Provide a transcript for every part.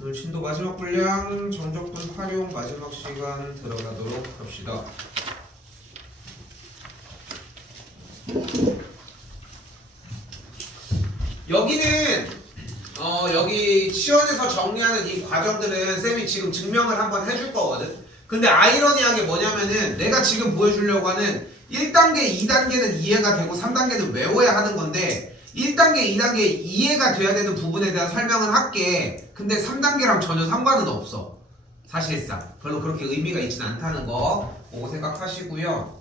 오늘 진도 마지막 분량 정적분 활용 마지막 시간 들어가도록 합시다. 여기는 여기 시연에서 정리하는 이 과정들은 쌤이 지금 증명을 한번 해줄 거거든. 근데 아이러니하게 뭐냐면은 내가 지금 보여주려고 하는 1단계, 2단계는 이해가 되고 3단계는 외워야 하는 건데 1단계, 2단계 이해가 돼야 되는 부분에 대한 설명은 할게. 근데 3단계랑 전혀 상관은 없어. 사실상 별로 그렇게 의미가 있진 않다는 거 보고 생각하시고요.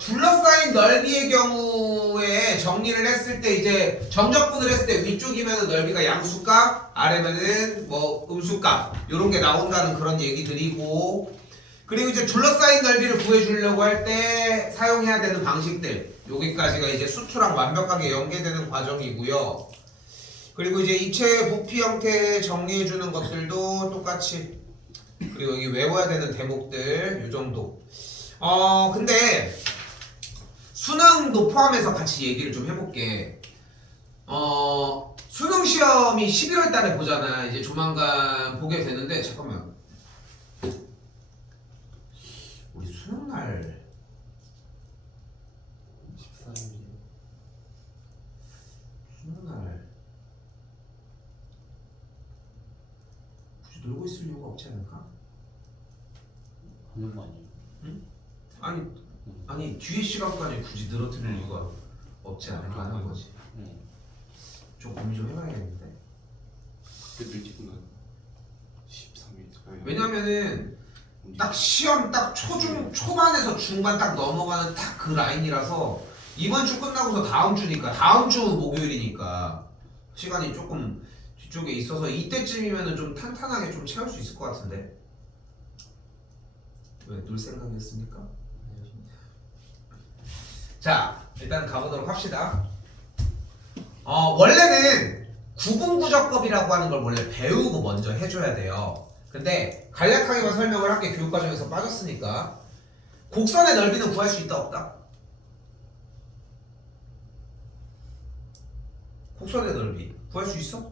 둘러싸인 넓이의 경우에 정리를 했을 때 이제 정적분을 했을 때 위쪽이면은 넓이가 양수값, 아래면은 뭐 음수값 요런 게 나온다는 그런 얘기들이고, 그리고 이제 둘러싸인 넓이를 구해주려고 할 때 사용해야 되는 방식들 여기까지가 이제 수투랑 완벽하게 연계되는 과정이고요. 그리고 이제 입체 부피 형태 정리해주는 것들도 똑같이, 그리고 여기 외워야 되는 대목들 요 정도. 근데 수능도 포함해서 같이 얘기를 좀 해볼게. 수능 시험이 11월 달에 보잖아. 이제 조만간 보게 되는데, 잠깐만. 우리 수능 날 14일. 수능 날 굳이 놀고 있을 이유가 없지 않을까? 하는 거 아니에요? 응? 아니 뒤에 시간까지 굳이 늘어뜨릴 이유가 없지 않을까 하는 거지. 좀 고민 좀 해봐야겠는데. 그때 일찍 나 13일. 왜냐면은 딱 시험 딱 초반에서 중반 딱 넘어가는 딱 그 라인이라서 이번 주 끝나고서 다음 주니까, 다음 주 목요일이니까 시간이 조금 뒤쪽에 있어서 이때쯤이면은 좀 탄탄하게 좀 채울 수 있을 것 같은데. 왜 놀 생각이었습니까? 자, 일단 가보도록 합시다. 원래는 구분구조법이라고 하는 걸 원래 배우고 먼저 해줘야 돼요. 근데 간략하게만 설명을 할게. 교육과정에서 빠졌으니까. 곡선의 넓이는 구할 수 있다 없다? 곡선의 넓이 구할 수 있어?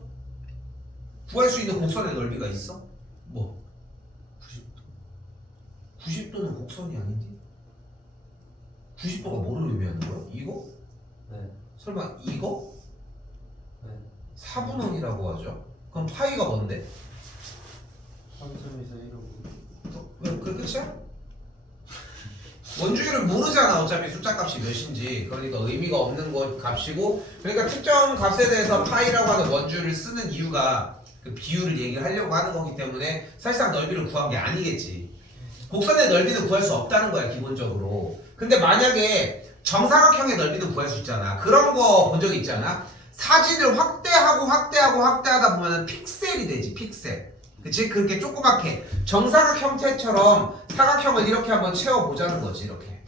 구할 수 있는 곡선의 넓이가 있어? 뭐? 90도는 곡선이 아닌데? 90도가 뭐를 의미하는 거야? 이거? 네. 설마 이거? 네. 4분원이라고 하죠. 그럼 파이가 뭔데? 3점에서 1호. 왜 그게 끝이야? 원주율을 모르잖아. 어차피 숫자 값이 몇인지. 그러니까 의미가 없는 것 값이고, 그러니까 특정 값에 대해서 파이라고 하는 원주율을 쓰는 이유가 그 비율을 얘기를 하려고 하는 거기 때문에 사실상 넓이를 구한 게 아니겠지. 곡선의 넓이는 구할 수 없다는 거야 기본적으로. 근데 만약에 정사각형의 넓이는 구할 수 있잖아. 그런 거 본 적 있잖아. 사진을 확대하다 보면 픽셀이 되지. 픽셀. 그치? 그렇게 조그맣게 정사각 형태처럼 사각형을 이렇게 한번 채워보자는 거지. 이렇게.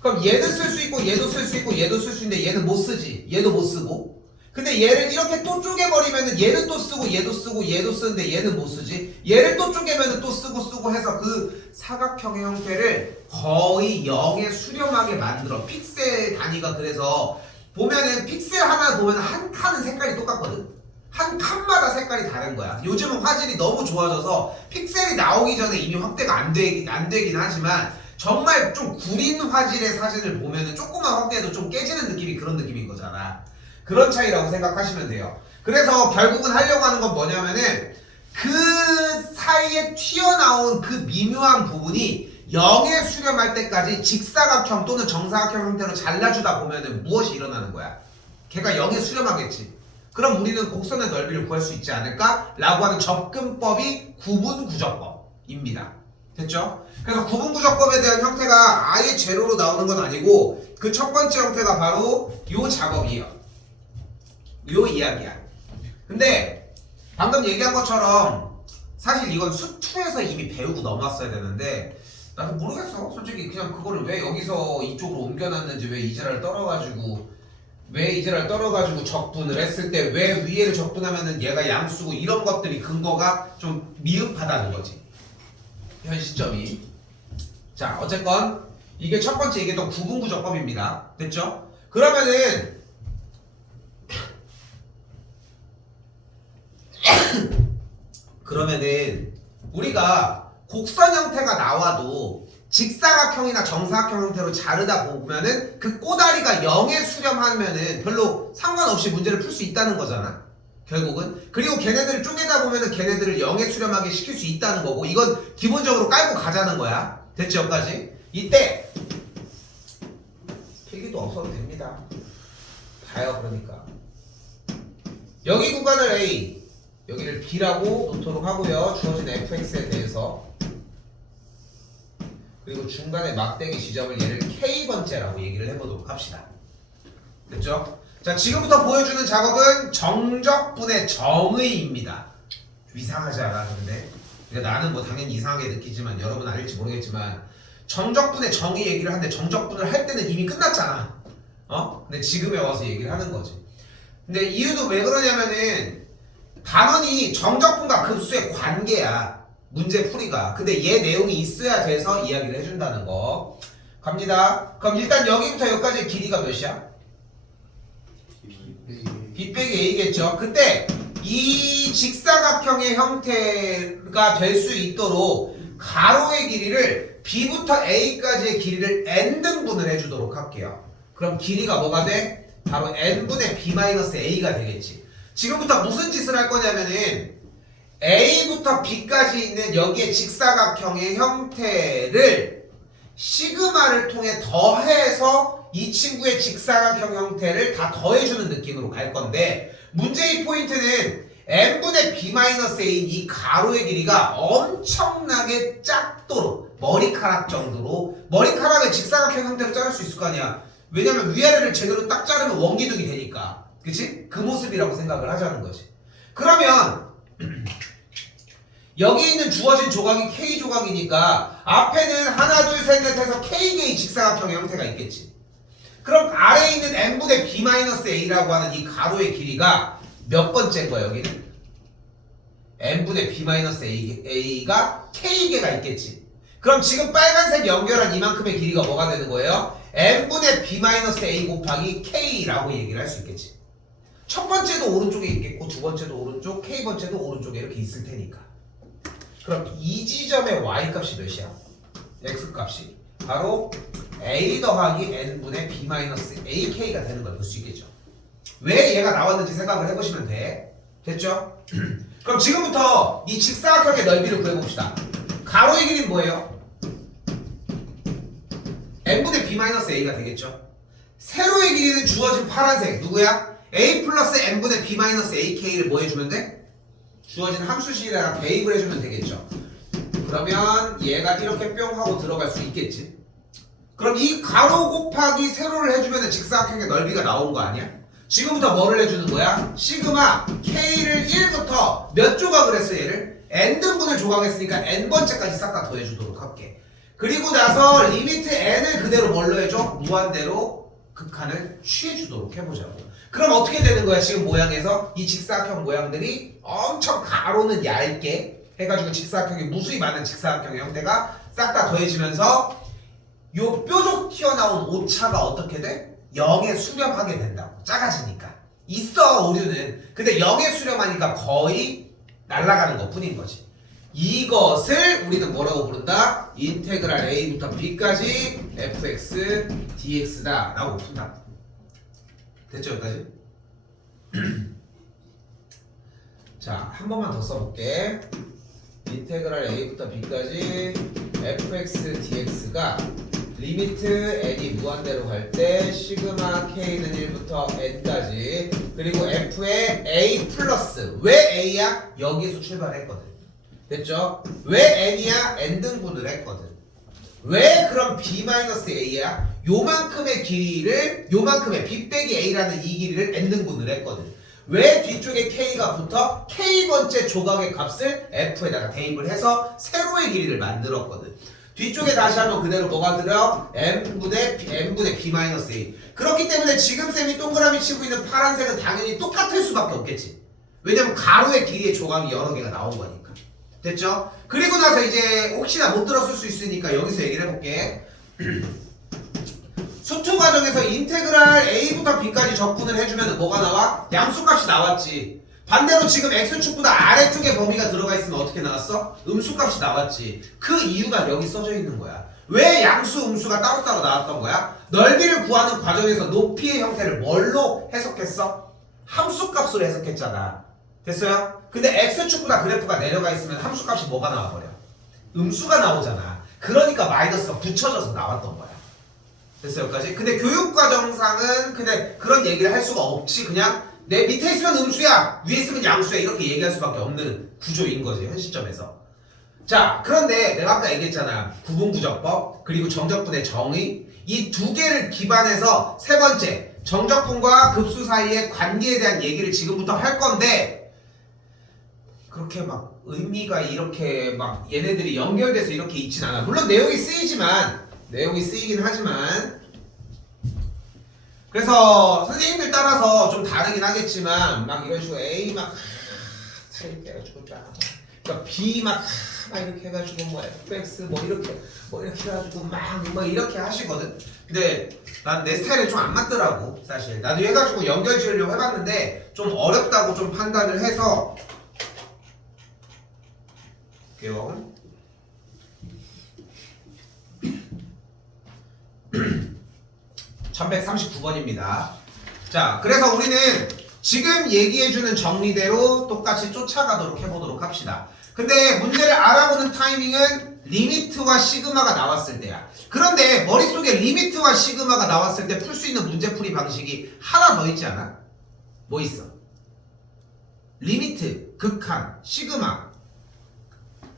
그럼 얘는 쓸 수 있고 얘도 쓸 수 있고 얘도 쓸 수 있는데 얘는 못 쓰지. 얘도 못 쓰고. 근데 얘를 이렇게 또 쪼개버리면은 얘는 또 쓰고 얘도 쓰고 얘도 쓰는데 얘는 못 쓰지. 얘를 또 쪼개면은 또 쓰고 해서 그 사각형의 형태를 거의 0에 수렴하게 만들어. 픽셀 단위가. 그래서 보면은 픽셀 하나 보면 한 칸은 색깔이 똑같거든. 한 칸마다 색깔이 다른 거야. 요즘은 화질이 너무 좋아져서 픽셀이 나오기 전에 이미 확대가 안 되긴 하지만 정말 좀 구린 화질의 사진을 보면은 조그만 확대해도 좀 깨지는 느낌이 그런 느낌인 거잖아. 그런 차이라고 생각하시면 돼요. 그래서 결국은 하려고 하는 건 뭐냐면은 그 사이에 튀어나온 그 미묘한 부분이 0에 수렴할 때까지 직사각형 또는 정사각형 형태로 잘라주다 보면은 무엇이 일어나는 거야? 걔가 0에 수렴하겠지. 그럼 우리는 곡선의 넓이를 구할 수 있지 않을까? 라고 하는 접근법이 구분구조법입니다. 됐죠? 그래서 구분구조법에 대한 형태가 아예 제로로 나오는 건 아니고 그 첫 번째 형태가 바로 요 작업이에요. 요 이야기야. 근데 방금 얘기한 것처럼 사실 이건 수2에서 이미 배우고 넘어왔어야 되는데 나도 모르겠어. 솔직히 그냥 그거를 왜 여기서 이쪽으로 옮겨놨는지, 왜 이제를 떨어가지고 적분을 했을 때 왜 위에를 적분하면은 얘가 양수고, 이런 것들이 근거가 좀 미흡하다는 거지. 현 시점이. 자, 어쨌건 이게 첫 번째 얘기했던 구분구조법입니다. 됐죠? 그러면은 그러면은 우리가 곡선 형태가 나와도 직사각형이나 정사각형 형태로 자르다 보면은 그 꼬다리가 0에 수렴하면은 별로 상관없이 문제를 풀 수 있다는 거잖아. 결국은. 그리고 걔네들을 쪼개다 보면은 걔네들을 0에 수렴하게 시킬 수 있다는 거고, 이건 기본적으로 깔고 가자는 거야. 됐죠? 여기까지? 이때 필기도 없어도 됩니다. 봐요. 그러니까 여기 구간을 A, 여기를 B라고 놓도록 하고요. 주어진 fx에 대해서. 그리고 중간에 막대기 지점을 얘를 K번째라고 얘기를 해보도록 합시다. 됐죠? 자, 지금부터 보여주는 작업은 정적분의 정의입니다. 좀 이상하지 않아? 근데 그러니까 나는 뭐 당연히 이상하게 느끼지만 여러분 알지 모르겠지만 정적분의 정의 얘기를 하는데 정적분을 할 때는 이미 끝났잖아. 근데 지금에 와서 얘기를 하는 거지. 근데 이유도 왜 그러냐면은 단원이 정적분과 급수의 관계야. 문제 풀이가. 근데 얘 내용이 있어야 돼서 이야기를 해준다는 거. 갑니다. 그럼 일단 여기부터 여기까지 길이가 몇이야? B 빼기 A겠죠. 근데 이 직사각형의 형태가 될 수 있도록 가로의 길이를 B부터 A까지의 길이를 n등분을 해주도록 할게요. 그럼 길이가 뭐가 돼? 바로 n분의 B-A가 되겠지. 지금부터 무슨 짓을 할 거냐면은 A부터 B까지 있는 여기에 직사각형의 형태를 시그마를 통해 더해서 이 친구의 직사각형 형태를 다 더해주는 느낌으로 갈 건데, 문제의 포인트는 n분의 B-A인 이 가로의 길이가 엄청나게 작도록, 머리카락 정도로, 머리카락의 직사각형 형태로 자를 수 있을 거 아니야. 왜냐면 위아래를 제대로 딱 자르면 원기둥이 되니까. 그치? 그 모습이라고 생각을 하자는 거지. 그러면 여기 있는 주어진 조각이 K 조각이니까 앞에는 하나 둘 셋 넷 해서 K개의 직사각형의 형태가 있겠지. 그럼 아래에 있는 n분의 B-A라고 하는 이 가로의 길이가 몇 번째인 거야 여기는? n분의 B-A가 K개가 있겠지. 그럼 지금 빨간색 연결한 이만큼의 길이가 뭐가 되는 거예요? n분의 B-A 곱하기 K라고 얘기를 할 수 있겠지. 첫 번째도 오른쪽에 있겠고 두 번째도 오른쪽, K번째도 오른쪽에 이렇게 있을 테니까. 그럼 이 지점의 Y값이 몇이야? X값이 바로 A 더하기 N분의 B-AK가 되는 걸 볼 수 있겠죠. 왜 얘가 나왔는지 생각을 해보시면 돼. 됐죠? 그럼 지금부터 이 직사각형의 넓이를 구해봅시다. 가로의 길이는 뭐예요? N분의 B-A가 되겠죠. 세로의 길이는 주어진 파란색 누구야? A 플러스 N분의 B-AK를 뭐 해주면 돼? 주어진 함수식에다가 대입을 해주면 되겠죠. 그러면 얘가 이렇게 뿅 하고 들어갈 수 있겠지. 그럼 이 가로 곱하기 세로를 해주면 직사각형의 넓이가 나온 거 아니야? 지금부터 뭐를 해주는 거야? 시그마 K를 1부터 몇 조각을 했어 얘를? n등분을 조각했으니까 n번째까지 싹 다 더해주도록 할게. 그리고 나서 리미트 n을 그대로 뭘로 해줘? 무한대로 극한을 취해주도록 해보자고. 그럼 어떻게 되는 거야? 지금 모양에서 이 직사각형 모양들이 엄청 가로는 얇게 해가지고 직사각형이 무수히 많은 직사각형의 형태가 싹 다 더해지면서 요 뾰족 튀어나온 오차가 어떻게 돼? 0에 수렴하게 된다고. 작아지니까. 있어 오류는. 근데 0에 수렴하니까 거의 날아가는 것 뿐인 거지. 이것을 우리는 뭐라고 부른다? 인테그랄 A부터 B까지 fx dx다 라고 푼다. 됐죠 여기까지? 자, 한 번만 더 써볼게. 인테그랄 A부터 B까지 fx dx가 리미트 n이 무한대로 갈 때 시그마 k는 1부터 n까지 그리고 f의 a 플러스 왜 a야? 여기서 출발했거든. 됐죠? 왜 n이야? n등분을 했거든. 왜 그럼 b-a야? 요만큼의 길이를 요만큼의 b 빼기 a라는 이 길이를 n등분을 했거든. 왜 뒤쪽에 k가 붙어? k번째 조각의 값을 f에다가 대입을 해서 세로의 길이를 만들었거든. 뒤쪽에 다시 하면 그대로 뭐가 들어? n분의 b-a. 그렇기 때문에 지금 쌤이 동그라미 치고 있는 파란색은 당연히 똑같을 수밖에 없겠지. 왜냐면 가로의 길이의 조각이 여러 개가 나온 거니까. 됐죠? 그리고 나서 이제 혹시나 못 들었을 수 있으니까 여기서 얘기를 해볼게. 수투 과정에서 인테그랄 A부터 B까지 적분을 해주면 뭐가 나와? 양수값이 나왔지. 반대로 지금 x축보다 아래쪽에 범위가 들어가 있으면 어떻게 나왔어? 음수값이 나왔지. 그 이유가 여기 써져 있는 거야. 왜 양수, 음수가 따로따로 나왔던 거야? 넓이를 구하는 과정에서 높이의 형태를 뭘로 해석했어? 함수값으로 해석했잖아. 됐어요? 근데 x축보다 그래프가 내려가 있으면 함수값이 뭐가 나와버려? 음수가 나오잖아. 그러니까 마이너스가 붙여져서 나왔던 거야. 됐어요? 여기까지? 근데 교육과정상은 근데 그런 얘기를 할 수가 없지. 그냥 내 밑에 있으면 음수야, 위에 있으면 양수야, 이렇게 얘기할 수밖에 없는 구조인 거지, 현 시점에서. 자, 그런데 내가 아까 얘기했잖아. 구분구적법, 그리고 정적분의 정의, 이 두 개를 기반해서 세 번째, 정적분과 급수 사이의 관계에 대한 얘기를 지금부터 할 건데, 그렇게 막 의미가 이렇게 막 얘네들이 연결돼서 이렇게 있진 않아. 물론 내용이 쓰이긴 하지만, 그래서 선생님들 따라서 좀 다르긴 하겠지만 막 이런 식으로 A 막 이렇게 해가지고 그러니까 B 막 이렇게 해가지고 뭐 FX 뭐 이렇게 해가지고 막 이렇게 하시거든. 근데 난 내 스타일에 좀 안 맞더라고. 사실 나도 해가지고 연결 지으려고 해봤는데 좀 어렵다고 좀 판단을 해서 볼게요. 1139번입니다. 자, 그래서 우리는 지금 얘기해주는 정리대로 똑같이 쫓아가도록 해보도록 합시다. 근데 문제를 알아보는 타이밍은 리미트와 시그마가 나왔을 때야. 그런데 머릿속에 리미트와 시그마가 나왔을 때 풀 수 있는 문제풀이 방식이 하나 더 있지 않아? 뭐 있어? 리미트, 극한, 시그마,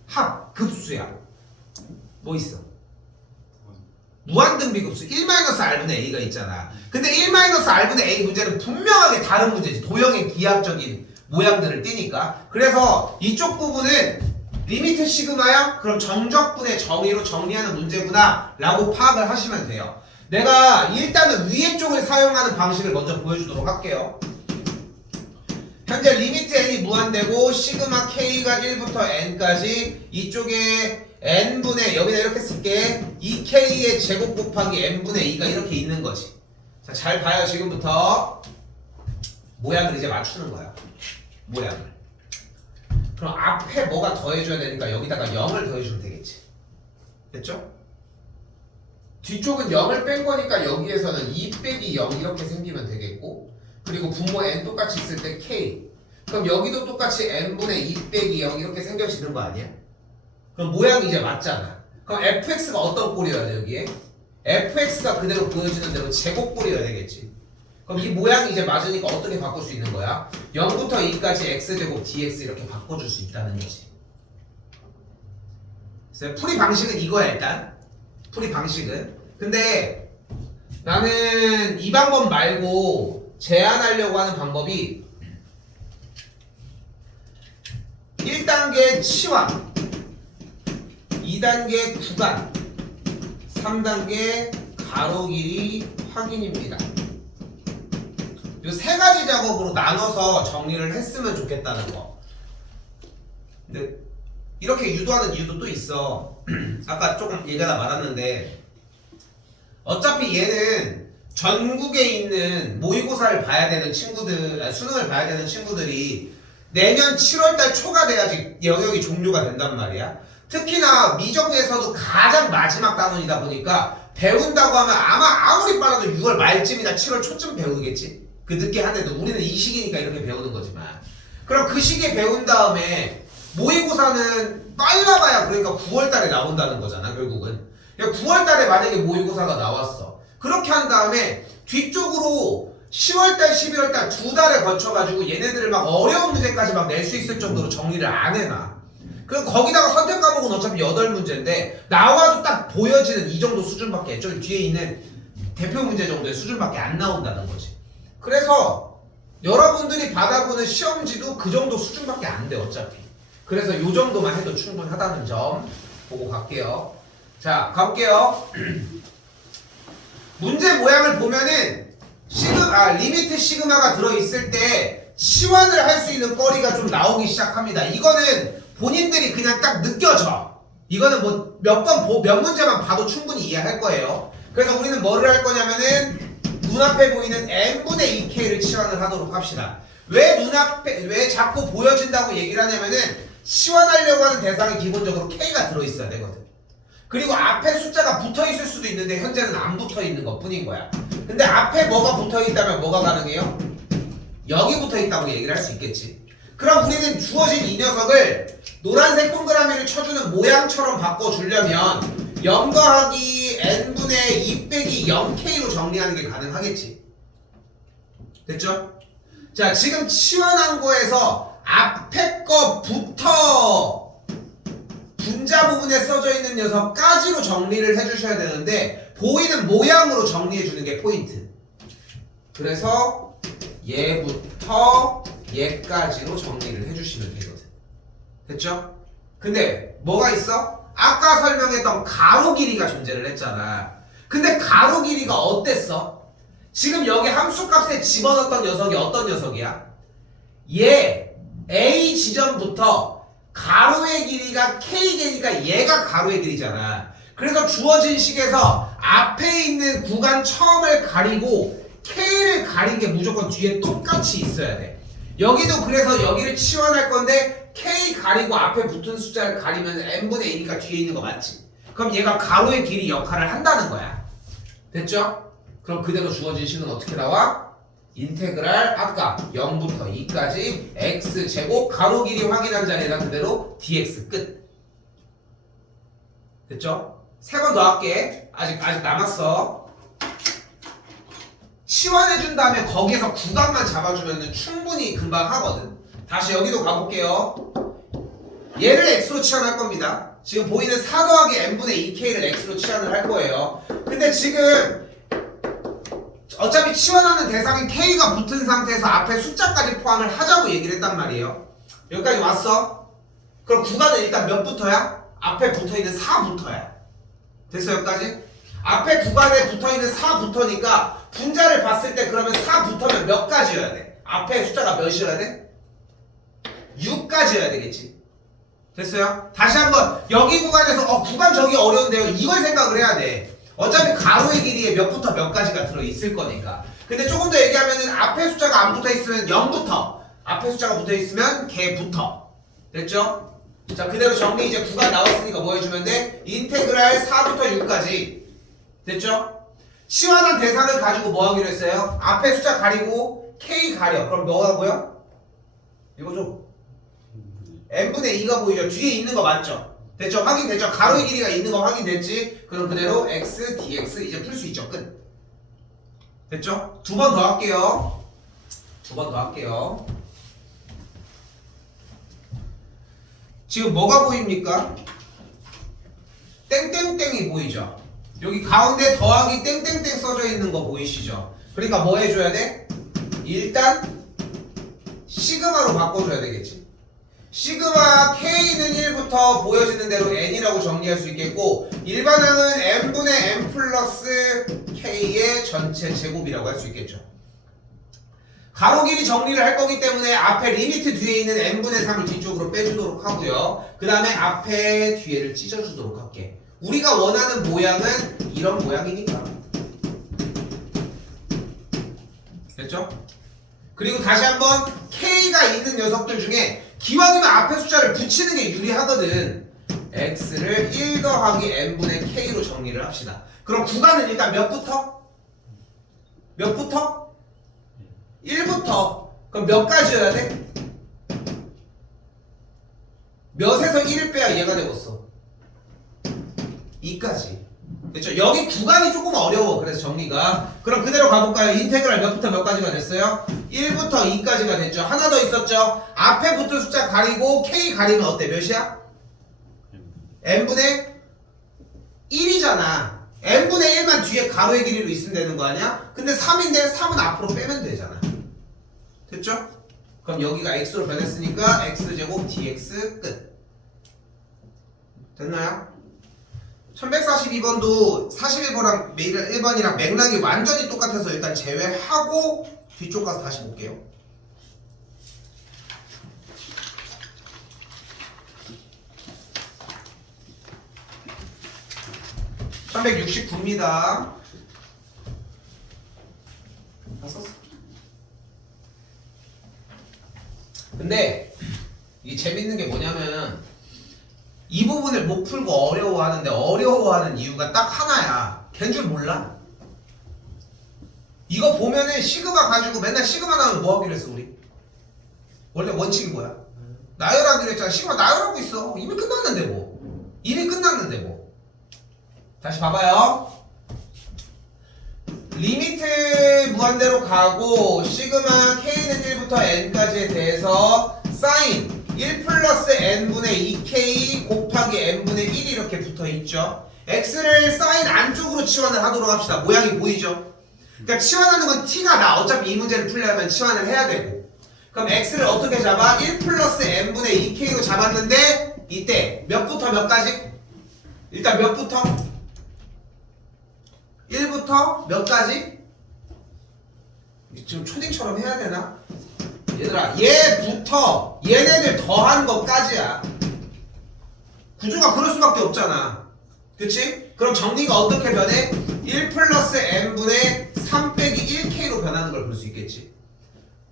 합, 급수야. 뭐 있어? 무한등비급수 1-r분의 a가 있잖아. 근데 1-r분의 a 문제는 분명하게 다른 문제지. 도형의 기하학적인 모양들을 띠니까. 그래서 이쪽 부분은 리미트 시그마야? 그럼 정적분의 정의로 정리하는 문제구나 라고 파악을 하시면 돼요. 내가 일단은 위에 쪽을 사용하는 방식을 먼저 보여주도록 할게요. 현재 리미트 n이 무한되고 시그마 k가 1부터 n까지 이쪽에 n분의 여기다 이렇게 쓸게 2k의 제곱 곱하기 n분의 2가 이렇게 있는 거지. 자, 잘 봐요. 지금부터 모양을 이제 맞추는 거야. 모양을. 그럼 앞에 뭐가 더해줘야 되니까 여기다가 0을 더해주면 되겠지. 됐죠? 뒤쪽은 0을 뺀 거니까 여기에서는 2 빼기 0 이렇게 생기면 되겠고, 그리고 분모 n 똑같이 있을 때 k, 그럼 여기도 똑같이 n분의 2 빼기 0 이렇게 생겨지는 거 아니야? 그럼 모양이 이제 맞잖아. 그럼 fx가 어떤 꼴이어야 돼 여기에? fx가 그대로 보여지는 대로 제곱꼴이어야 되겠지. 그럼 이 모양이 이제 맞으니까 어떻게 바꿀 수 있는 거야? 0부터 2까지 x제곱 dx 이렇게 바꿔줄 수 있다는 거지. 그래서 풀이 방식은 이거야 일단. 풀이 방식은. 근데 나는 이 방법 말고 제안하려고 하는 방법이 1단계 치환, 2단계 구간, 3단계 가로 길이 확인입니다. 이 세 가지 작업으로 나눠서 정리를 했으면 좋겠다는 거. 근데 이렇게 유도하는 이유도 또 있어. 아까 조금 얘기하다 말았는데 어차피 얘는 전국에 있는 모의고사를 봐야 되는 친구들, 수능을 봐야 되는 친구들이 내년 7월달 초가 돼야지 영역이 종료가 된단 말이야. 특히나 미정에서도 가장 마지막 단원이다 보니까 배운다고 하면 아마 아무리 빨라도 6월 말쯤이나 7월 초쯤 배우겠지. 그 늦게 하더라도 우리는 이 시기니까 이렇게 배우는 거지만, 그럼 그 시기에 배운 다음에 모의고사는 빨라봐야 그러니까 9월달에 나온다는 거잖아 결국은. 그러니까 9월달에 만약에 모의고사가 나왔어. 그렇게 한 다음에 뒤쪽으로 10월달, 11월달 두 달에 걸쳐가지고 얘네들을 막 어려운 문제까지 막 낼 수 있을 정도로 정리를 안 해놔. 그럼 거기다가 선택 과목은 어차피 8문제인데 나와도 딱 보여지는 이 정도 수준밖에, 저기 뒤에 있는 대표 문제 정도의 수준밖에 안 나온다는 거지. 그래서 여러분들이 받아보는 시험지도 그 정도 수준밖에 안 돼 어차피. 그래서 요 정도만 해도 충분하다는 점 보고 갈게요. 자, 가볼게요. 문제 모양을 보면은 리미트 시그마가 들어있을 때 치환을 할 수 있는 거리가 좀 나오기 시작합니다. 이거는 본인들이 그냥 딱 느껴져. 이거는 뭐 몇 문제만 봐도 충분히 이해할 거예요. 그래서 우리는 뭐를 할 거냐면은 눈앞에 보이는 n분의 2k를 치환을 하도록 합시다. 왜 눈앞에 왜 자꾸 보여진다고 얘기를 하냐면은 치환하려고 하는 대상이 기본적으로 K가 들어있어야 되거든. 그리고 앞에 숫자가 붙어있을 수도 있는데 현재는 안 붙어있는 것 뿐인 거야. 근데 앞에 뭐가 붙어있다면 뭐가 가능해요? 여기 붙어있다고 얘기를 할 수 있겠지. 그럼 우리는 주어진 이 녀석을 노란색 동그라미를 쳐주는 모양처럼 바꿔주려면 0 더하기 n분의 2 빼기 0k로 정리하는 게 가능하겠지. 됐죠? 자, 지금 치환한 거에서 앞에 거부터 분자 부분에 써져 있는 녀석까지로 정리를 해주셔야 되는데 보이는 모양으로 정리해주는 게 포인트. 그래서 얘부터 얘까지로 정리를 해주시면 되거든. 됐죠? 근데 뭐가 있어? 아까 설명했던 가로 길이가 존재를 했잖아. 근데 가로 길이가 어땠어? 지금 여기 함수값에 집어넣었던 녀석이 어떤 녀석이야? 얘 A 지점부터 가로의 길이가 K개니까 얘가 가로의 길이잖아. 그래서 주어진 식에서 앞에 있는 구간 처음을 가리고 K를 가린 게 무조건 뒤에 똑같이 있어야 돼. 여기도 그래서 여기를 치환할 건데 K 가리고 앞에 붙은 숫자를 가리면 n분의 1이니까 뒤에 있는 거 맞지? 그럼 얘가 가로의 길이 역할을 한다는 거야. 됐죠? 그럼 그대로 주어진 식은 어떻게 나와? 인테그랄 아까 0부터 2까지 x제곱 가로 길이 확인한 자리에다 그대로 dx 끝. 됐죠? 세 번 더 할게. 아직 남았어. 치환해준 다음에 거기에서 구간만 잡아주면 충분히 금방 하거든. 다시 여기도 가볼게요. 얘를 x로 치환할 겁니다. 지금 보이는 4 더하기 n분의 2k를 x로 치환을 할 거예요. 근데 지금 어차피 치환하는 대상인 k가 붙은 상태에서 앞에 숫자까지 포함을 하자고 얘기를 했단 말이에요. 여기까지 왔어? 그럼 구간은 일단 몇부터야? 앞에 붙어있는 4부터야. 됐어 여기까지? 앞에 구간에 붙어있는 4부터니까 분자를 봤을 때 그러면 4부터면 몇 가지여야 돼? 앞에 숫자가 몇이어야 돼? 6가지여야 되겠지. 됐어요? 다시 한번 여기 구간에서 구간 저기 어려운데요. 이걸 생각을 해야 돼. 어차피 가로의 길이에 몇부터 몇 가지가 들어있을 거니까. 근데 조금 더 얘기하면은 앞에 숫자가 안 붙어있으면 0부터, 앞에 숫자가 붙어있으면 개부터. 됐죠? 자, 그대로 정리. 이제 구간 나왔으니까 뭐 해주면 돼? 인테그랄 4부터 6까지. 됐죠? 치환한 대상을 가지고 뭐 하기로 했어요? 앞에 숫자 가리고 K 가려. 그럼 뭐가 보여? 이거 좀 n분의 2가 보이죠? 뒤에 있는 거 맞죠? 됐죠? 확인됐죠? 가로의 길이가 있는 거 확인됐지? 그럼 그대로 x, dx 이제 풀 수 있죠? 끝. 됐죠? 두 번 더 할게요. 두 번 더 할게요. 지금 뭐가 보입니까? 땡땡땡이 보이죠? 여기 가운데 더하기 땡땡땡 써져 있는 거 보이시죠? 그러니까 뭐 해줘야 돼? 일단 시그마로 바꿔줘야 되겠지. 시그마 K는 1부터 보여지는 대로 N이라고 정리할 수 있겠고 일반항은 N분의 N 플러스 K의 전체 제곱이라고 할 수 있겠죠. 가로 길이 정리를 할 거기 때문에 앞에 리미트 뒤에 있는 N분의 3을 뒤쪽으로 빼주도록 하고요. 그 다음에 앞에 뒤에를 찢어주도록 할게. 우리가 원하는 모양은 이런 모양이니까. 됐죠? 그리고 다시 한번 K가 있는 녀석들 중에 기왕이면 앞에 숫자를 붙이는 게 유리하거든. x를 1 더하기 n분의 k로 정리를 합시다. 그럼 구간은 일단 몇부터? 몇부터? 1부터. 그럼 몇 가지여야 돼? 몇에서 1을 빼야 얘가 되겠어? 2까지. 됐죠? 여기 구간이 조금 어려워. 그래서 정리가. 그럼 그대로 가볼까요? 인테그랄 몇부터 몇 가지가 됐어요? 1부터 2까지가 됐죠. 하나 더 있었죠. 앞에 붙은 숫자 가리고 K 가리면 어때? 몇이야? n분의 1이잖아. n분의 1만 뒤에 가로의 길이로 있으면 되는 거 아니야? 근데 3인데 3은 앞으로 빼면 되잖아. 됐죠? 그럼 여기가 x로 변했으니까 x제곱 dx 끝. 됐나요? 1142번도 41번랑 1번이랑 맥락이 완전히 똑같아서 일단 제외하고 뒤쪽 가서 다시 볼게요. (369입니다) 다 썼어. 근데 이게 재밌는 게 뭐냐면 이 부분을 못 풀고 어려워하는데 어려워하는 이유가 딱 하나야. 걔인 줄 몰라? 이거 보면은 시그마 가지고 맨날 시그마 나오면 뭐 하기로 했어 우리? 원래 원칙이 뭐야? 나열하기로 했잖아. 시그마 나열하고 있어. 이미 끝났는데 뭐. 이미 끝났는데 뭐. 다시 봐봐요. 리미트 무한대로 가고 시그마 k는 1부터 n까지에 대해서 사인 1 플러스 n분의 2k 곱하기 n분의 1이 이렇게 붙어있죠. x를 사인 안쪽으로 치환을 하도록 합시다. 모양이 보이죠? 그러니까 치환하는 건 t가 나. 어차피 이 문제를 풀려면 치환을 해야 되고. 그럼 x를 어떻게 잡아? 1 플러스 n분의 2k로 잡았는데 이때 몇부터 몇까지? 일단 몇부터? 1부터 몇까지? 지금 초딩처럼 해야 되나? 얘들아 얘부터 얘네들 더한 것까지야. 구조가 그럴 수밖에 없잖아. 그치? 그럼 정리가 어떻게 변해? 1 플러스 n분의 3 빼기 1k로 변하는 걸 볼 수 있겠지.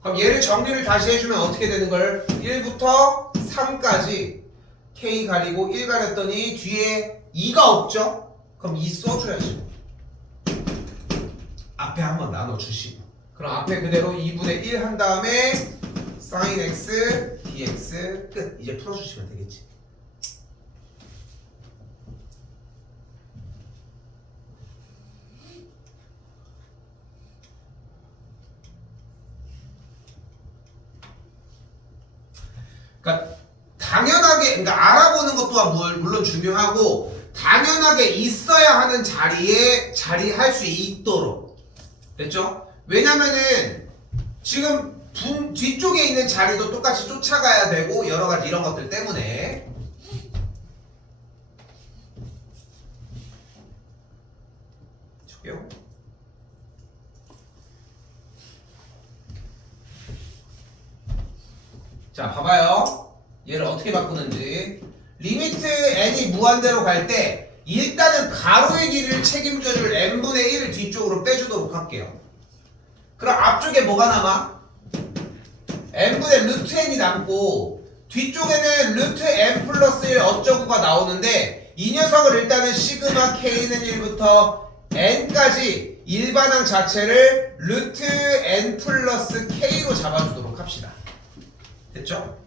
그럼 얘를 정리를 다시 해주면 어떻게 되는 걸? 1부터 3까지 k 가리고 1 가렸더니 뒤에 2가 없죠? 그럼 2 써줘야지. 앞에 한번 나눠주시고. 그럼 앞에 그대로 2분의 1 한 다음에 sin x dx 끝. 이제 풀어주시면 되겠지. 그러니까 당연하게, 그러니까 알아보는 것 또한 물론 중요하고 당연하게 있어야 하는 자리에 자리할 수 있도록. 됐죠? 왜냐면은 지금 뒤쪽에 있는 자리도 똑같이 쫓아가야 되고 여러 가지 이런 것들 때문에. 저기요. 자, 봐봐요. 얘를 어떻게 바꾸는지. 리미트 n이 무한대로 갈 때 일단은 가로의 길이를 책임져줄 n분의 1을 뒤쪽으로 빼주도록 할게요. 그럼 앞쪽에 뭐가 남아? n분의 루트 n이 남고 뒤쪽에는 루트 n 플러스 1 어쩌고가 나오는데 이 녀석을 일단은 시그마 k는 1부터 n까지 일반항 자체를 루트 n 플러스 k로 잡아주도록 합시다. 됐죠?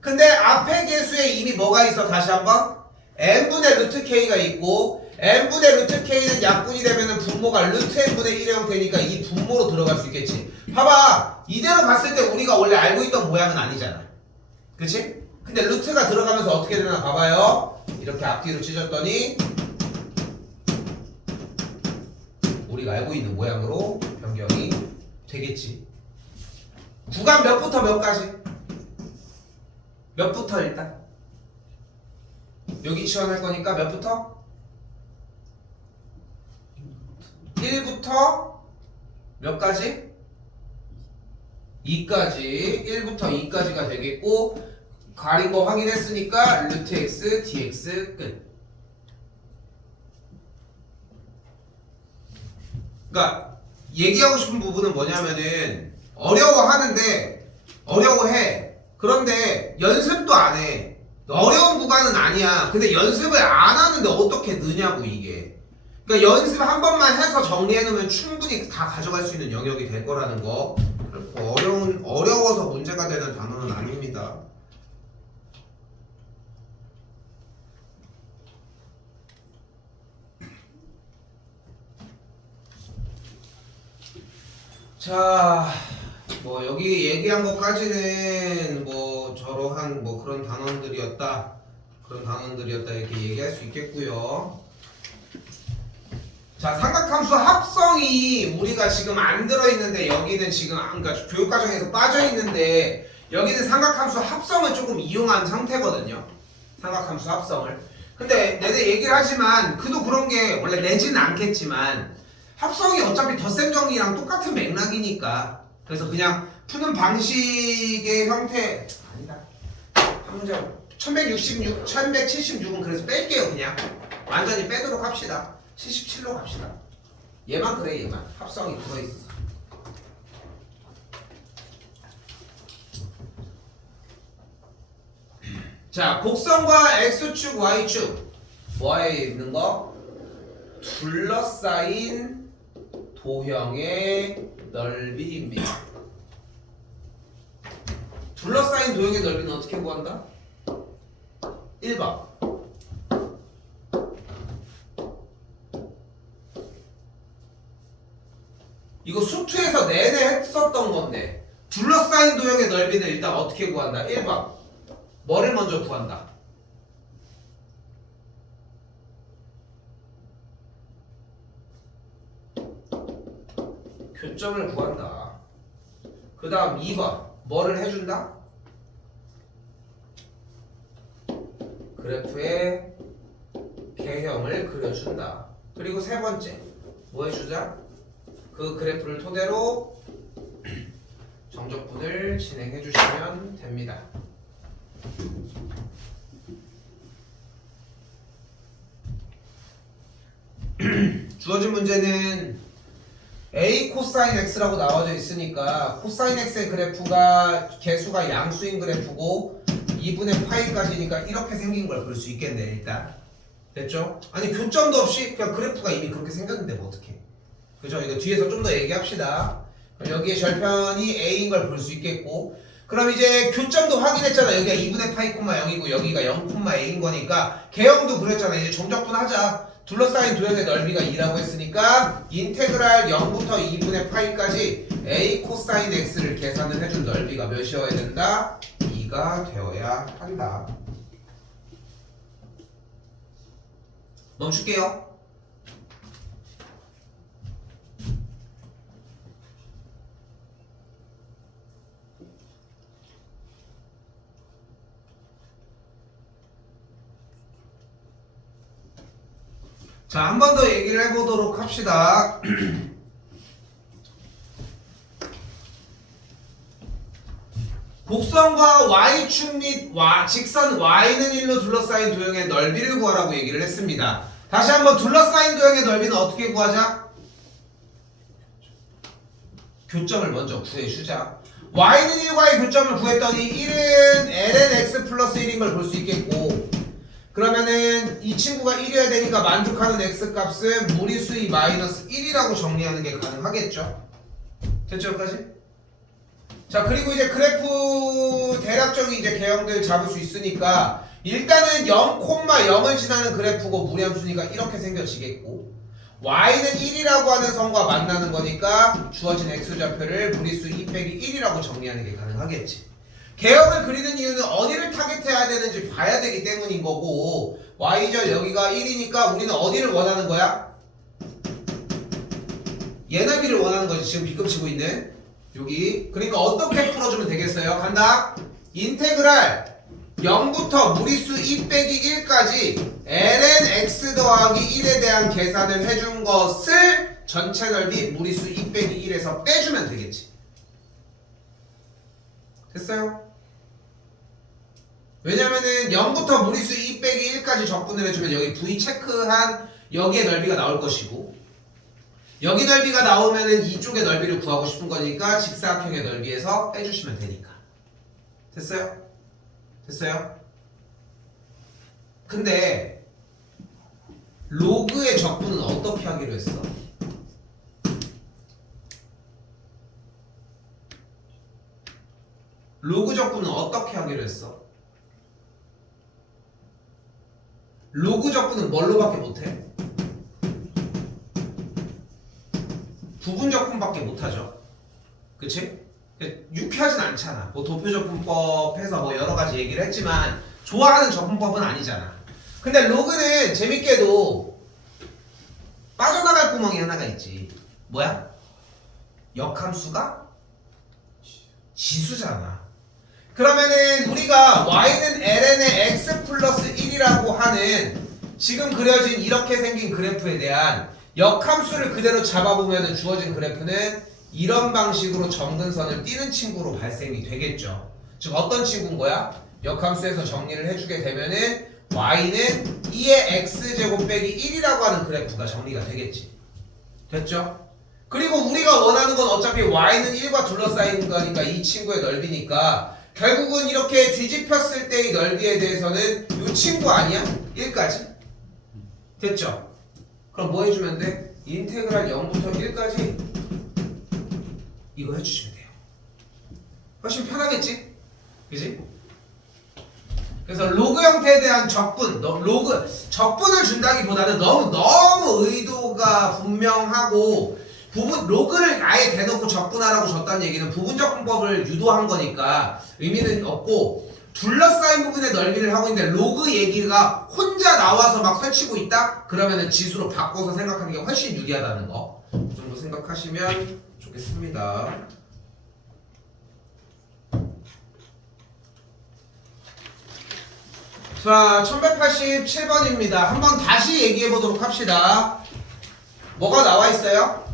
근데 앞에 계수에 이미 뭐가 있어? 다시 한번 n분의 루트 k가 있고 n분의 루트 k는 약분이 되면은 분모가 루트 n분의 1의 형태니까 이 분모로 들어갈 수 있겠지. 봐봐, 이대로 봤을 때 우리가 원래 알고 있던 모양은 아니잖아. 그치? 근데 루트가 들어가면서 어떻게 되나 봐봐요. 이렇게 앞뒤로 찢었더니 우리가 알고 있는 모양으로 변경이 되겠지. 구간 몇부터 몇까지? 몇부터 일단? 여기 치환할 거니까 몇부터? 1부터 몇까지? 2까지. 1부터 2까지가 되겠고 가린 거 확인했으니까 루트 x dx 끝. 그러니까 얘기하고 싶은 부분은 뭐냐면은 어려워하는데 어려워해. 그런데 연습도 안 해. 어려운 구간은 아니야. 근데 연습을 안 하는데 어떻게 느냐고 이게. 그러니까 연습 한 번만 해서 정리해 놓으면 충분히 다 가져갈 수 있는 영역이 될 거라는 거. 어려워서 문제가 되는 단어는 아닙니다. 자, 뭐 여기 얘기한 것까지는 뭐 저러한 뭐 그런 단원들이었다 이렇게 얘기할 수 있겠고요. 자, 삼각함수 합성이 우리가 지금 안 들어있는데 여기는 지금 그러니까 교육과정에서 빠져있는데 여기는 삼각함수 합성을 조금 이용한 상태거든요. 삼각함수 합성을. 근데 내내 얘기를 하지만 그도 그런 게 원래 내지는 않겠지만 합성이 어차피 덧셈 정리랑 똑같은 맥락이니까 그래서 그냥 푸는 방식의 형태 아니다. 함정 1176은 그래서 뺄게요. 그냥 완전히 빼도록 합시다. 77로 갑시다. 얘만 그래. 얘만 합성이 들어있어. 자, 곡선과 x축, y축 뭐에 있는 거? 둘러싸인 도형의 넓이입니다. 둘러싸인 도형의 넓이는 어떻게 구한다? 1번 이거 수투에서 내내 했었던 건데 둘러싸인 도형의 넓이는 일단 어떻게 구한다? 1번 뭐를 먼저 구한다? 교점을 구한다. 그 다음 2번 뭐를 해준다? 그래프의 개형을 그려준다. 그리고 세 번째 뭐 해주자? 그 그래프를 토대로 정적분을 진행해 주시면 됩니다. 주어진 문제는 A 코사인 X라고 나와져 있으니까 코사인 X의 그래프가 개수가 양수인 그래프고 2분의 파이까지니까 이렇게 생긴 걸 볼 수 있겠네. 일단 됐죠? 아니 교점도 없이 그냥 그래프가 이미 그렇게 생겼는데 뭐 어떡해. 그죠? 이거 뒤에서 좀 더 얘기합시다. 여기에 절편이 A인 걸 볼 수 있겠고 그럼 이제 교점도 확인했잖아. 여기가 2분의 파이 콤마 0이고 여기가 0 콤마 A인 거니까 개형도 그렸잖아. 이제 정적분 하자. 둘러싸인 도형의 넓이가 2라고 했으니까 인테그랄 0부터 2분의 파이까지 A 코사인 X를 계산을 해준 넓이가 몇이어야 된다? 2가 되어야 한다. 멈출게요. 자, 한 번 더 얘기를 해보도록 합시다. 곡선과 y축 및 직선 y는 1로 둘러싸인 도형의 넓이를 구하라고 얘기를 했습니다. 다시 한번 둘러싸인 도형의 넓이는 어떻게 구하자? 교점을 먼저 구해주자. y는 1과의 교점을 구했더니 1은 ln x 플러스 1인 걸 볼 수 있겠고 그러면은 이 친구가 1이어야 되니까 만족하는 x값은 무리수 2 마이너스 1이라고 정리하는 게 가능하겠죠? 됐죠 여기까지? 자 그리고 이제 그래프 대략적인 이제 개형들 잡을 수 있으니까 일단은 0,0을 지나는 그래프고 무리함수니까 이렇게 생겨지겠고 y는 1이라고 하는 선과 만나는 거니까 주어진 x좌표를 무리수 2 빼기 1이라고 정리하는 게 가능하겠지. 개형을 그리는 이유는 어디를 타겟해야 되는지 봐야 되기 때문인 거고 y절 여기가 1이니까 우리는 어디를 원하는 거야? 얘 넓이를 원하는 거지. 지금 비금 치고 있는 여기. 그러니까 어떻게 풀어주면 되겠어요? 간다. 인테그랄 0부터 무리수 2 빼기 1까지 ln x 더하기 1에 대한 계산을 해준 것을 전체 넓이 무리수 2 빼기 1에서 빼주면 되겠지. 됐어요? 왜냐면은 0부터 무리수 2 빼기 1까지 적분을 해주면 여기 v 체크한 여기의 넓이가 나올 것이고 여기 넓이가 나오면은 이쪽의 넓이를 구하고 싶은 거니까 직사각형의 넓이에서 빼주시면 되니까. 됐어요? 됐어요? 근데 로그의 적분은 어떻게 하기로 했어? 로그 적분은 어떻게 하기로 했어? 로그 적분은 뭘로밖에 못해? 부분 적분밖에 못하죠. 그치? 유쾌하진 않잖아. 뭐 도표 적분법 해서 뭐 여러 가지 얘기를 했지만 좋아하는 적분법은 아니잖아. 근데 로그는 재밌게도 빠져나갈 구멍이 하나가 있지. 뭐야? 역함수가 지수잖아. 그러면은 우리가 y는 ln의 x 플러스 1이라고 하는 지금 그려진 이렇게 생긴 그래프에 대한 역함수를 그대로 잡아보면 주어진 그래프는 이런 방식으로 점근선을 띄는 친구로 발생이 되겠죠. 즉 어떤 친구인 거야? 역함수에서 정리를 해주게 되면은 y는 2의 x제곱 빼기 1이라고 하는 그래프가 정리가 되겠지. 됐죠? 그리고 우리가 원하는 건 어차피 y는 1과 둘러싸인 거니까 이 친구의 넓이니까 결국은 이렇게 뒤집혔을 때의 넓이에 대해서는 이 친구 아니야? 1까지 됐죠? 그럼 뭐 해주면 돼? 인테그랄 0부터 1까지 이거 해주시면 돼요. 훨씬 편하겠지? 그지? 그래서 로그 형태에 대한 적분을 준다기보다는 너무 의도가 분명하고 로그를 아예 대놓고 적분하라고 줬다는 얘기는 부분적분법을 유도한 거니까 의미는 없고, 둘러싸인 부분의 넓이를 하고 있는데 로그 얘기가 혼자 나와서 막 설치고 있다? 그러면은 지수로 바꿔서 생각하는 게 훨씬 유리하다는 거 그 정도 생각하시면 좋겠습니다. 자, 1187번입니다. 한번 다시 얘기해 보도록 합시다. 뭐가 나와 있어요?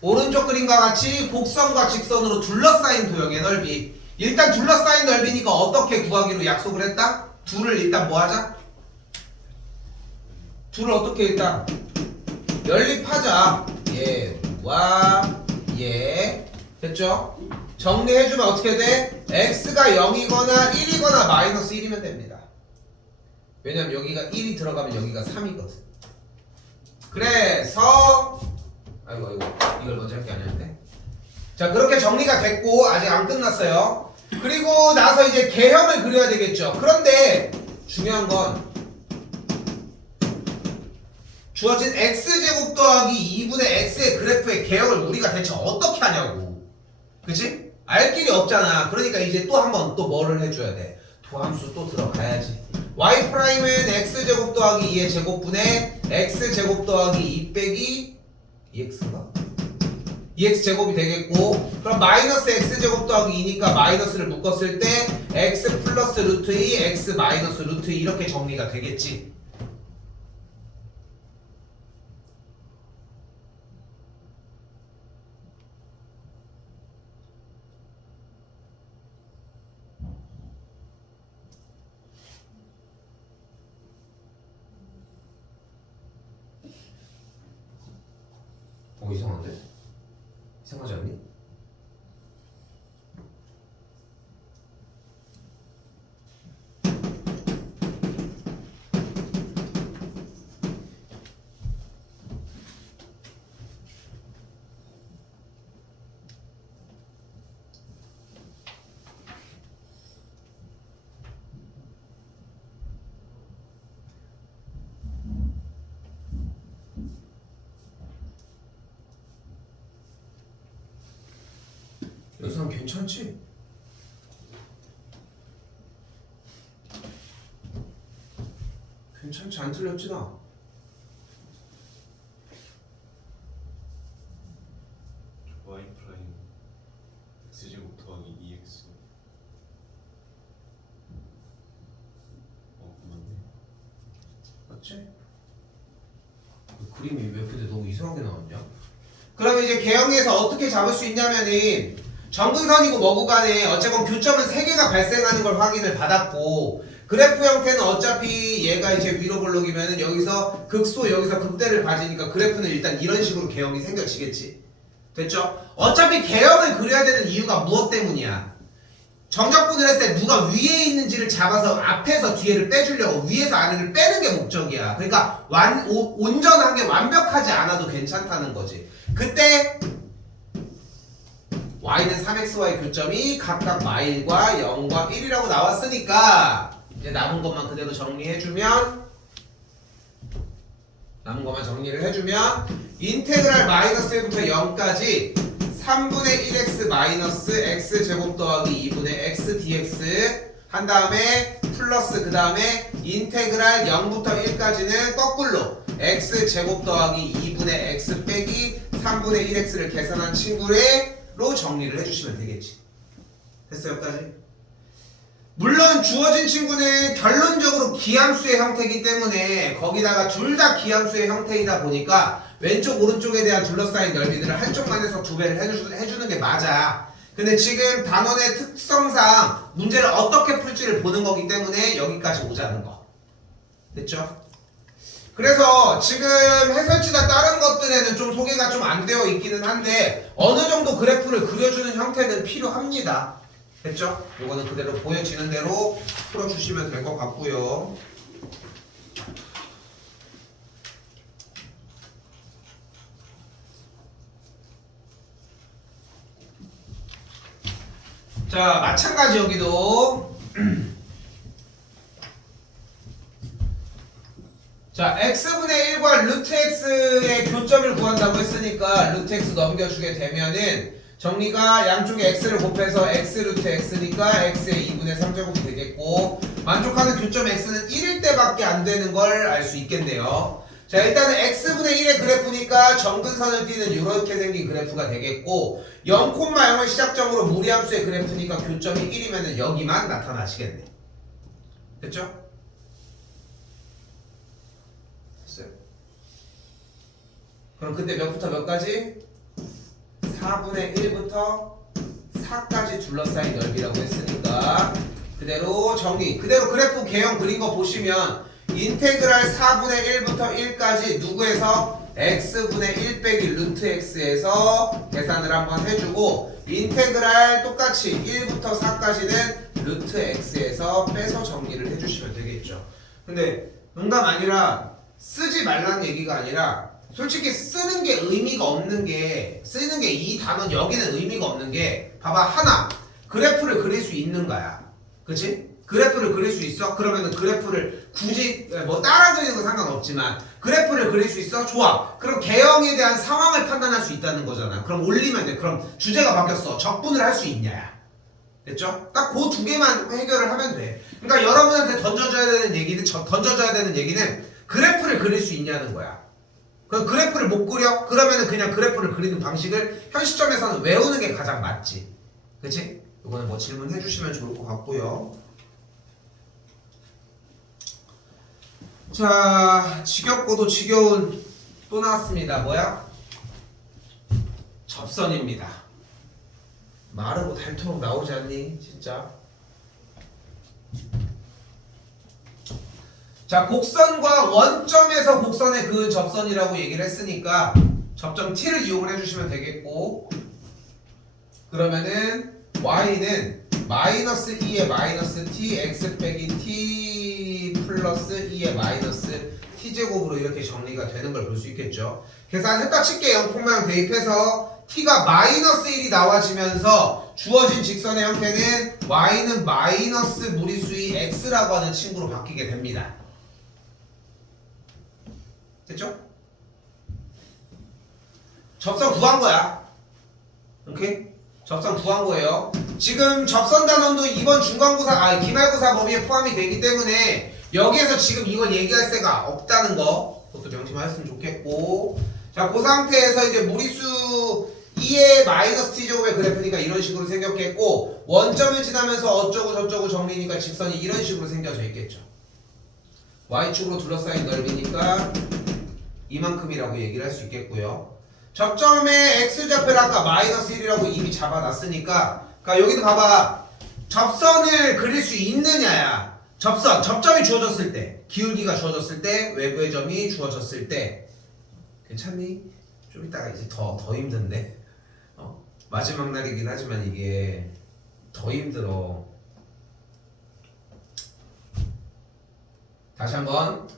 오른쪽 그림과 같이 곡선과 직선으로 둘러싸인 도형의 넓이. 일단 둘러싸인 넓이니까 어떻게 구하기로 약속을 했다? 둘을 일단 뭐 하자? 둘을 어떻게 일단 연립하자. 얘와 얘. 됐죠? 정리해주면 어떻게 돼? x가 0이거나 1이거나 마이너스 1이면 됩니다. 왜냐면 여기가 1이 들어가면 여기가 3이거든. 그래서 아이고 이걸 먼저 할 게 아니었는데. 자, 그렇게 정리가 됐고 아직 안 끝났어요. 그리고 나서 이제 개형을 그려야 되겠죠. 그런데 중요한 건 주어진 x제곱 더하기 2분의 x의 그래프의 개형을 우리가 대체 어떻게 하냐고. 그치? 알 길이 없잖아. 그러니까 이제 또 한번 또 뭐를 해줘야 돼? 도함수 또 들어가야지. y 프라임은 x제곱 더하기 2의 제곱분의 x제곱 더하기 2 빼기 2x인가? 2x제곱이 되겠고, 그럼 마이너스 x제곱 더하기 2니까 마이너스를 묶었을 때 x 플러스 루트 2 x 마이너스 루트 2 이렇게 정리가 되겠지. 이상한데? 이상하지 않니? 여기서 괜찮지? 괜찮지? 안 틀렸지 나? y 프라임 x제곱 더하기 2x. 맞네. 맞지? 그 그림이 왜 근데 너무 이상하게 나왔냐? 그러면 이제 개형에서 어떻게 잡을 수 있냐면은 정근선이고 뭐고 간에 어쨌건 교점은 3개가 발생하는 걸 확인을 받았고, 그래프 형태는 어차피 얘가 이제 위로 볼록이면은 여기서 극소 여기서 극대를 가지니까 그래프는 일단 이런 식으로 개형이 생겨지겠지. 됐죠? 어차피 개형을 그려야 되는 이유가 무엇 때문이야? 정적분을 했을 때 누가 위에 있는지를 잡아서 앞에서 뒤에를 빼주려고, 위에서 아래를 빼는 게 목적이야. 그러니까 온전하게 완벽하지 않아도 괜찮다는 거지. 그때 y는 3xy 교점이 각각 마일과 0과 1이라고 나왔으니까 이제 남은 것만 그대로 정리해주면, 인테그랄 마이너스 1부터 0까지 3분의 1x 마이너스 x제곱 더하기 2분의 x dx 한 다음에 플러스 그 다음에 인테그랄 0부터 1까지는 거꾸로 x제곱 더하기 2분의 x 빼기 3분의 1x를 계산한 친구로 정리를 해주시면 되겠지. 됐어요? 여기까지? 물론 주어진 친구는 결론적으로 기함수의 형태이기 때문에 거기다가 둘 다 기함수의 형태이다 보니까 왼쪽 오른쪽에 대한 둘러싸인 넓이들을 한쪽만 해서 2배를 해주는 게 맞아. 근데 지금 단원의 특성상 문제를 어떻게 풀지를 보는 거기 때문에 여기까지 오자는 거. 됐죠? 그래서 지금 해설지나 다른 것들에는 좀 소개가 좀 안 되어 있기는 한데 어느 정도 그래프를 그려주는 형태는 필요합니다. 됐죠? 요거는 그대로 보여지는 대로 풀어주시면 될 것 같고요. 자, 마찬가지 여기도 자, x분의 1과 루트 x의 교점을 구한다고 했으니까 루트 x 넘겨주게 되면은 정리가 양쪽에 x를 곱해서 x 루트 x니까 x의 2분의 3제곱이 되겠고 만족하는 교점 x는 1일 때밖에 안 되는 걸 알 수 있겠네요. 자, 일단은 x분의 1의 그래프니까 정근선을 띠는 이렇게 생긴 그래프가 되겠고 0,0을 시작점으로 무리함수의 그래프니까 교점이 1이면 여기만 나타나시겠네. 됐죠? 됐어요. 그럼 그때 몇부터 몇까지? 4분의 1부터 4까지 둘러싸인 넓이라고 했으니까 그대로 정리. 그대로 그래프 개형 그린 거 보시면 인테그랄 4분의 1부터 1까지 누구에서? x분의 1 빼기 루트 x에서 계산을 한번 해주고 인테그랄 똑같이 1부터 4까지는 루트 x에서 빼서 정리를 해주시면 되겠죠. 근데 농담 아니라 쓰지 말라는 얘기가 아니라 솔직히 쓰는 게 의미가 없는 게 쓰는 게 이 단원 여기는 의미가 없는 게 봐봐 하나 그래프를 그릴 수 있는 거야. 그치? 그래프를 그릴 수 있어? 그러면은 그래프를 굳이 뭐 따라 그리는 건 상관없지만 그래프를 그릴 수 있어? 좋아. 그럼 개형에 대한 상황을 판단할 수 있다는 거잖아. 그럼 올리면 돼. 그럼 주제가 바뀌었어. 적분을 할 수 있냐? 됐죠? 딱 그 두 개만 해결을 하면 돼. 그러니까 여러분한테 던져줘야 되는 얘기는 그래프를 그릴 수 있냐는 거야. 그럼 그래프를 못 그려? 그러면은 그냥 그래프를 그리는 방식을 현 시점에서는 외우는 게 가장 맞지. 그치? 이거는 뭐 질문해 주시면 좋을 것 같고요. 자, 지겹고도 지겨운 또 나왔습니다. 뭐야? 접선입니다. 마르고 닳도록 나오지 않니? 진짜. 자, 곡선과 원점에서 곡선의 그 접선이라고 얘기를 했으니까 접점 t를 이용을 해주시면 되겠고 그러면은 y는 마이너스 2의 마이너스 t x 빼기 t 플러스 2의 마이너스 t제곱으로 이렇게 정리가 되는 걸 볼 수 있겠죠. 계산했다 칠게요. 0,0 대입해서 t가 마이너스 1이 나와지면서 주어진 직선의 형태는 y는 마이너스 무리수의 x라고 하는 친구로 바뀌게 됩니다. 됐죠? 접선 구한 거야. 오케이? 접선 구한 거예요. 지금 접선 단원도 이번 중간고사, 기말고사 범위에 포함이 되기 때문에 여기에서 지금 이건 얘기할 새가 없다는 거 그것도 명심하셨으면 좋겠고 자, 그 상태에서 이제 무리수 2의 마이너스 t제곱의 그래프니까 이런 식으로 생겼겠고 원점을 지나면서 어쩌고 저쩌고 정리니까 직선이 이런 식으로 생겨져 있겠죠. y축으로 둘러싸인 넓이니까 이만큼이라고 얘기를 할 수 있겠고요. 접점의 x좌표를 아까 마이너스 1이라고 이미 잡아놨으니까 그러니까 여기도 봐봐. 접선을 그릴 수 있느냐야. 접점이 주어졌을 때 기울기가 주어졌을 때 외부의 점이 주어졌을 때 괜찮니? 좀 이따가 이제 더 힘든데 마지막 날이긴 하지만 이게 더 힘들어. 다시 한번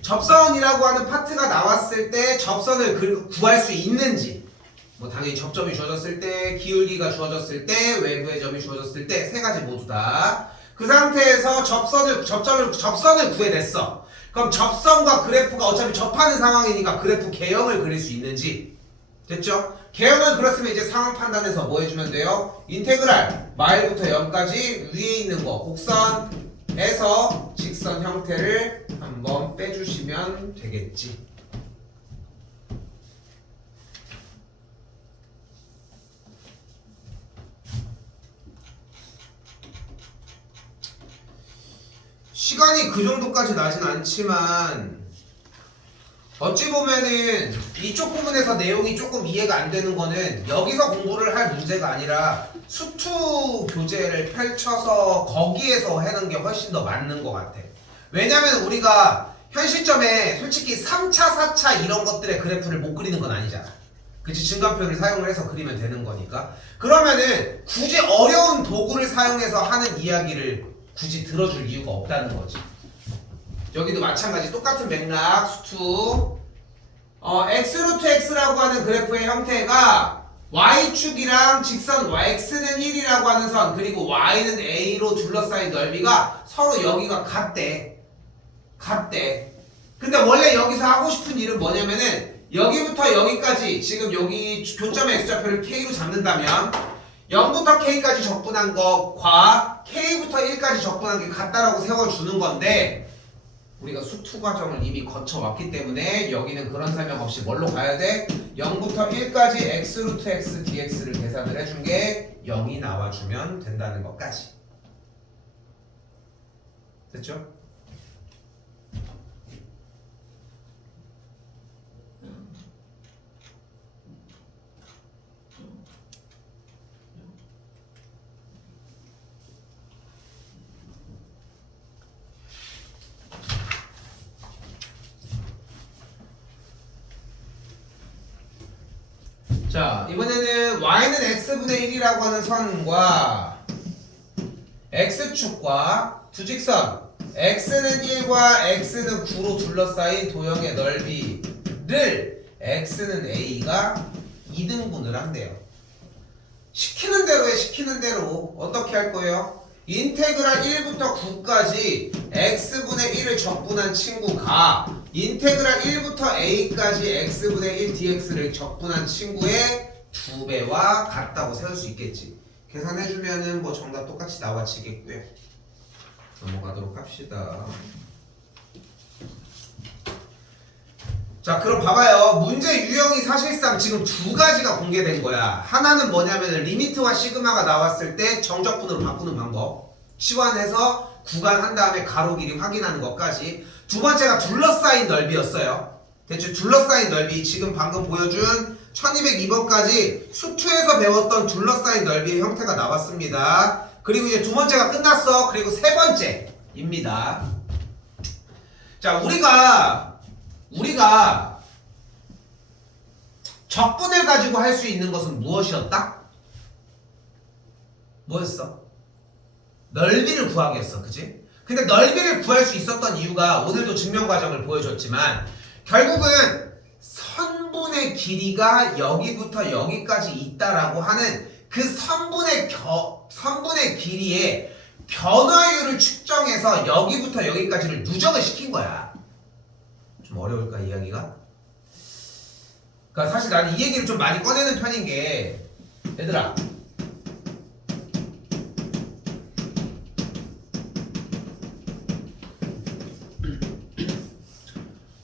접선이라고 하는 파트가 나왔을 때 접선을 구할 수 있는지 뭐 당연히 접점이 주어졌을 때 기울기가 주어졌을 때 외부의 점이 주어졌을 때 세 가지 모두 다 그 상태에서 접선을 구해냈어. 그럼 접선과 그래프가 어차피 접하는 상황이니까 그래프 개형을 그릴 수 있는지 됐죠? 개형을 그렸으면 이제 상황 판단해서 뭐 해주면 돼요? 인테그랄 마일부터 0까지 위에 있는 거 곡선에서 직선 형태를 한번 빼주시면 되겠지. 시간이 그 정도까지 나진 않지만 어찌 보면은 이쪽 부분에서 내용이 조금 이해가 안 되는 거는 여기서 공부를 할 문제가 아니라 수투 교재를 펼쳐서 거기에서 하는 게 훨씬 더 맞는 것 같아. 왜냐면 우리가 현 시점에 솔직히 3차, 4차 이런 것들의 그래프를 못 그리는 건 아니잖아. 그치? 증가표를 사용을 해서 그리면 되는 거니까. 그러면은 굳이 어려운 도구를 사용해서 하는 이야기를 굳이 들어줄 이유가 없다는 거지. 여기도 마찬가지 똑같은 맥락 수투. x루트 x라고 하는 그래프의 형태가 y축이랑 직선 x는 1이라고 하는 선 그리고 y는 a로 둘러싸인 넓이가 서로 여기가 같대. 근데 원래 여기서 하고 싶은 일은 뭐냐면은 여기부터 여기까지 지금 여기 교점의 x좌표를 k로 잡는다면 0부터 k까지 적분한 것과 k부터 1까지 적분한 게 같다라고 세워주는 건데 우리가 수투 과정을 이미 거쳐왔기 때문에 여기는 그런 설명 없이 뭘로 가야 돼? 0부터 1까지 x루트 x dx를 계산을 해준 게 0이 나와주면 된다는 것까지. 됐죠? 자, 이번에는 y는 x분의 1이라고 하는 선과 x축과 두 직선 x는 1과 x는 9로 둘러싸인 도형의 넓이를 x는 a가 2등분을 한대요. 시키는 대로 해. 시키는 대로 어떻게 할 거예요? 인테그랄 1부터 9까지 x분의 1을 적분한 친구가 인테그랄 1부터 a까지 x분의 1 dx를 적분한 친구의 2배와 같다고 세울 수 있겠지. 계산해주면은 뭐 정답 똑같이 나와지겠고요. 넘어가도록 합시다. 자, 그럼 봐봐요. 문제 유형이 사실상 지금 두 가지가 공개된 거야. 하나는 뭐냐면 리미트와 시그마가 나왔을 때 정적분으로 바꾸는 방법. 치환해서 구간한 다음에 가로 길이 확인하는 것까지. 두 번째가 둘러싸인 넓이였어요. 대충 둘러싸인 넓이 지금 방금 보여준 1202번까지 수투에서 배웠던 둘러싸인 넓이의 형태가 나왔습니다. 그리고 이제 두 번째가 끝났어. 그리고 세 번째입니다. 자, 우리가 적분을 가지고 할 수 있는 것은 무엇이었다? 뭐였어? 넓이를 구하겠어. 그치? 근데 넓이를 구할 수 있었던 이유가 오늘도 증명 과정을 보여줬지만 결국은 선분의 길이가 여기부터 여기까지 있다라고 하는 그 선분의 길이의 변화율을 측정해서 여기부터 여기까지를 누적을 시킨 거야. 좀 어려울까 이야기가? 그러니까 사실 나는 이 얘기를 좀 많이 꺼내는 편인 게 얘들아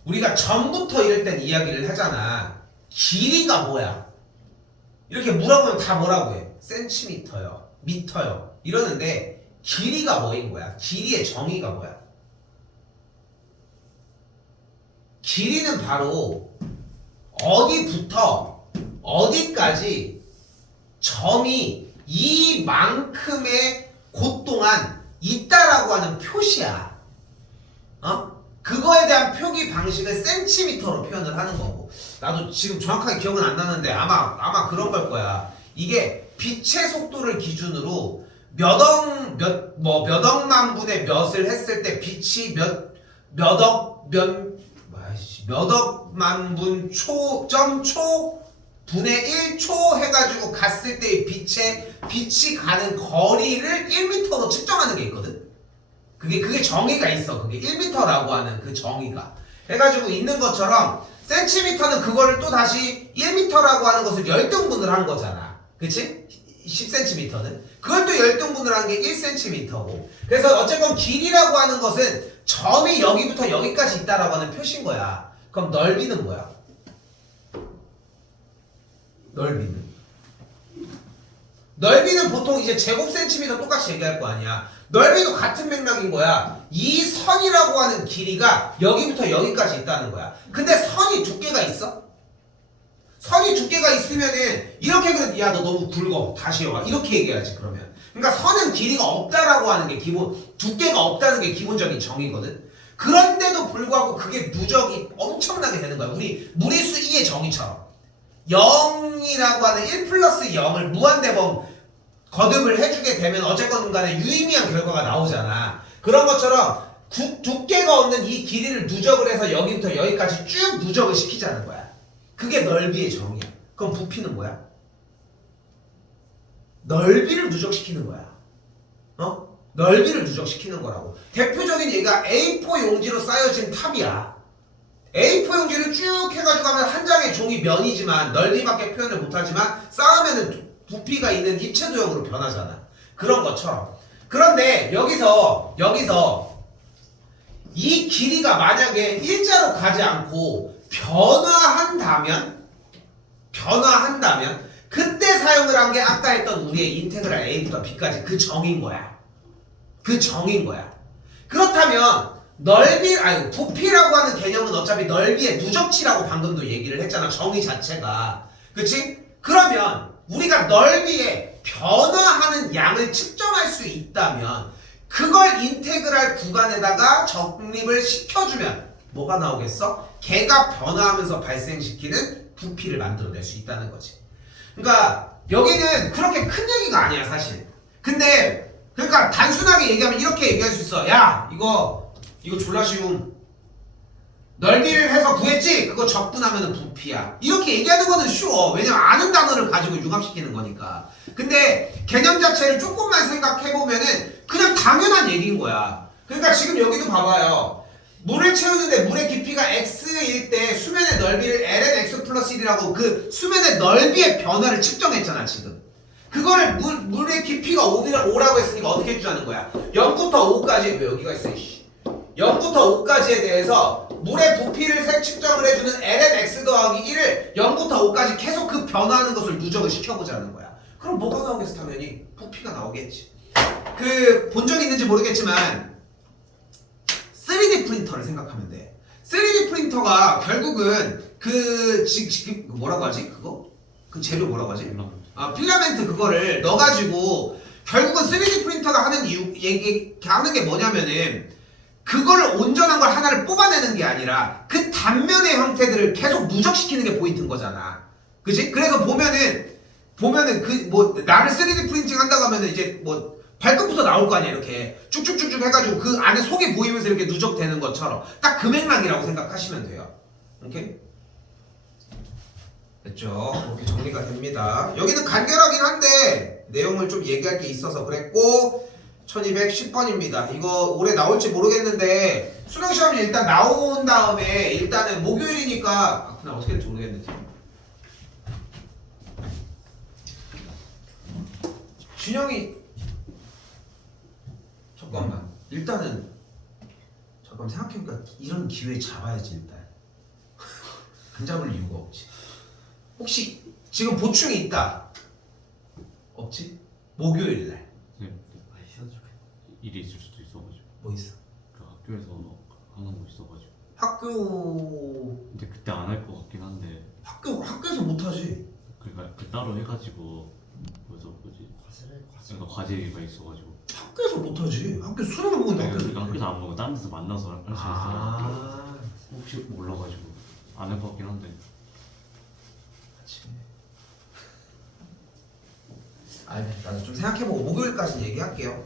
우리가 전부터 이럴 땐 이야기를 하잖아. 길이가 뭐야? 이렇게 물어보면 다 뭐라고 해? 센티미터요, 미터요 이러는데 길이가 뭐인 거야? 길이의 정의가 뭐야? 길이는 바로 어디부터 어디까지 점이 이만큼의 곳 동안 있다라고 하는 표시야. 그거에 대한 표기 방식을 센티미터로 표현을 하는 거고. 나도 지금 정확하게 기억은 안 나는데 아마 그런 걸 거야. 이게 빛의 속도를 기준으로 몇 억만 분의 몇을 했을 때 빛이 몇 억만 분 초 분의 1초 해가지고 갔을 때의 빛이 가는 거리를 1m로 측정하는 게 있거든. 그게 정의가 있어. 그게 1m라고 하는 그 정의가 해가지고 있는 것처럼 센티미터는 그거를 또 다시 1m라고 하는 것을 열등분을 한 거잖아. 그치? 10cm는 그걸 또 열등분을 한 게 1cm고. 그래서 어쨌건 길이라고 하는 것은 점이 여기부터 여기까지 있다라고 하는 표시인 거야. 그럼 넓이는 뭐야? 넓이는 보통 이제 제곱 센티미터 똑같이 얘기할 거 아니야. 넓이도 같은 맥락인 거야. 이 선이라고 하는 길이가 여기부터 여기까지 있다는 거야. 근데 선이 두께가 있어? 선이 두께가 있으면은 이렇게 그래. 야, 너 너무 굵어. 다시 해와. 이렇게 얘기해야지 그러면. 그러니까 선은 길이가 없다라고 하는 게 두께가 없다는 게 기본적인 정의거든. 그런데도 불구하고 그게 누적이 엄청나게 되는 거야. 우리 무리수 2의 정의처럼. 0이라고 하는 1 플러스 0을 무한대범 거듭을 해주게 되면 어쨌건 간에 유의미한 결과가 나오잖아. 그런 것처럼 두께가 없는 이 길이를 누적을 해서 여기부터 여기까지 쭉 누적을 시키자는 거야. 그게 넓이의 정의야. 그럼 부피는 뭐야? 넓이를 누적시키는 거야. 넓이를 누적시키는 거라고. 대표적인 얘기가 A4 용지로 쌓여진 탑이야. A4 용지를 쭉 해가지고 하면 한 장의 종이 면이지만 넓이밖에 표현을 못하지만 쌓으면은 부피가 있는 입체도형으로 변하잖아. 그런 것처럼. 그런데 여기서 이 길이가 만약에 일자로 가지 않고 변화한다면 그때 사용을 한 게 아까 했던 우리의 인테그랄 A부터 B까지 그 정인 거야. 그렇다면 부피라고 하는 개념은 어차피 넓이의 누적치라고 방금도 얘기를 했잖아. 정의 자체가. 그치? 그러면 우리가 넓이의 변화하는 양을 측정할 수 있다면 그걸 인테그랄 구간에다가 적립을 시켜주면 뭐가 나오겠어? 걔가 변화하면서 발생시키는 부피를 만들어낼 수 있다는 거지. 그러니까 여기는 그렇게 큰 얘기가 아니야 사실. 근데 그러니까 단순하게 얘기하면 이렇게 얘기할 수 있어. 야 이거 졸라 쉬움. 넓이를 해서 구했지? 그거 적분하면 부피야. 이렇게 얘기하는 거는 쉬워. 왜냐면 아는 단어를 가지고 융합시키는 거니까. 근데 개념 자체를 조금만 생각해보면은 그냥 당연한 얘기인 거야. 그러니까 지금 여기도 봐봐요. 물을 채우는데 물의 깊이가 x일 때 수면의 넓이를 ln x 플러스 1이라고 그 수면의 넓이의 변화를 측정했잖아 지금. 그거를 물의 깊이가 5라고 했으니까 어떻게 해주자는 거야? 0부터 5까지 왜 여기가 있어 이씨. 0부터 5까지에 대해서 물의 부피를 측정을 해주는 ln x 더하기 1을 0부터 5까지 계속 그 변화하는 것을 누적을 시켜보자는 거야. 그럼 뭐가 나오겠어? 당연히 부피가 나오겠지. 본 적이 있는지 모르겠지만 3D 프린터를 생각하면 돼. 3D 프린터가 결국은 뭐라고 하지? 그 재료 뭐라고 하지? 필라멘트 그거를 넣어가지고 결국은 3D 프린터가 하는 게 뭐냐면은 그거를 온전한 걸 하나를 뽑아내는 게 아니라 그 단면의 형태들을 계속 누적시키는 게 포인트인 거잖아. 그치? 그래서 보면은 나를 3D 프린팅 한다고 하면은 이제 발끝부터 나올 거 아니야 이렇게 쭉쭉쭉쭉 해가지고 그 안에 속이 보이면서 이렇게 누적되는 것처럼 딱 그 맥락이라고 생각하시면 돼요. 오케이? 됐죠? 그렇게 정리가 됩니다. 여기는 간결하긴 한데 내용을 좀 얘기할 게 있어서 그랬고 1210번입니다. 이거 올해 나올지 모르겠는데 수능시험이 일단 나온 다음에 일단은 목요일이니까 그냥 어떻게 될지 모르겠는데 준영이 잠깐만 잠깐 생각해보니까 이런 기회 잡아야지 일단 안 잡을 이유가 없지. 혹시 지금 보충이 있다 없지? 목요일날 일이 있을 수도 있어가지고. 뭐 있어? 그 학교에서 하는 거 있어가지고. 학교 근데 그때 안 할 것 같긴 한데. 학교에서 못하지. 그러니까 그 따로 해가지고 그래서 그러니까 과제가 있어가지고. 학교에서 못하지. 학교 수능을 보는데 그러니까 학교에서 안 보고 다른 데서 만나서 할 수 있어. 혹시 몰라가지고 안 할 것 같긴 한데. 나도 좀 생각해보고 목요일까지 얘기할게요.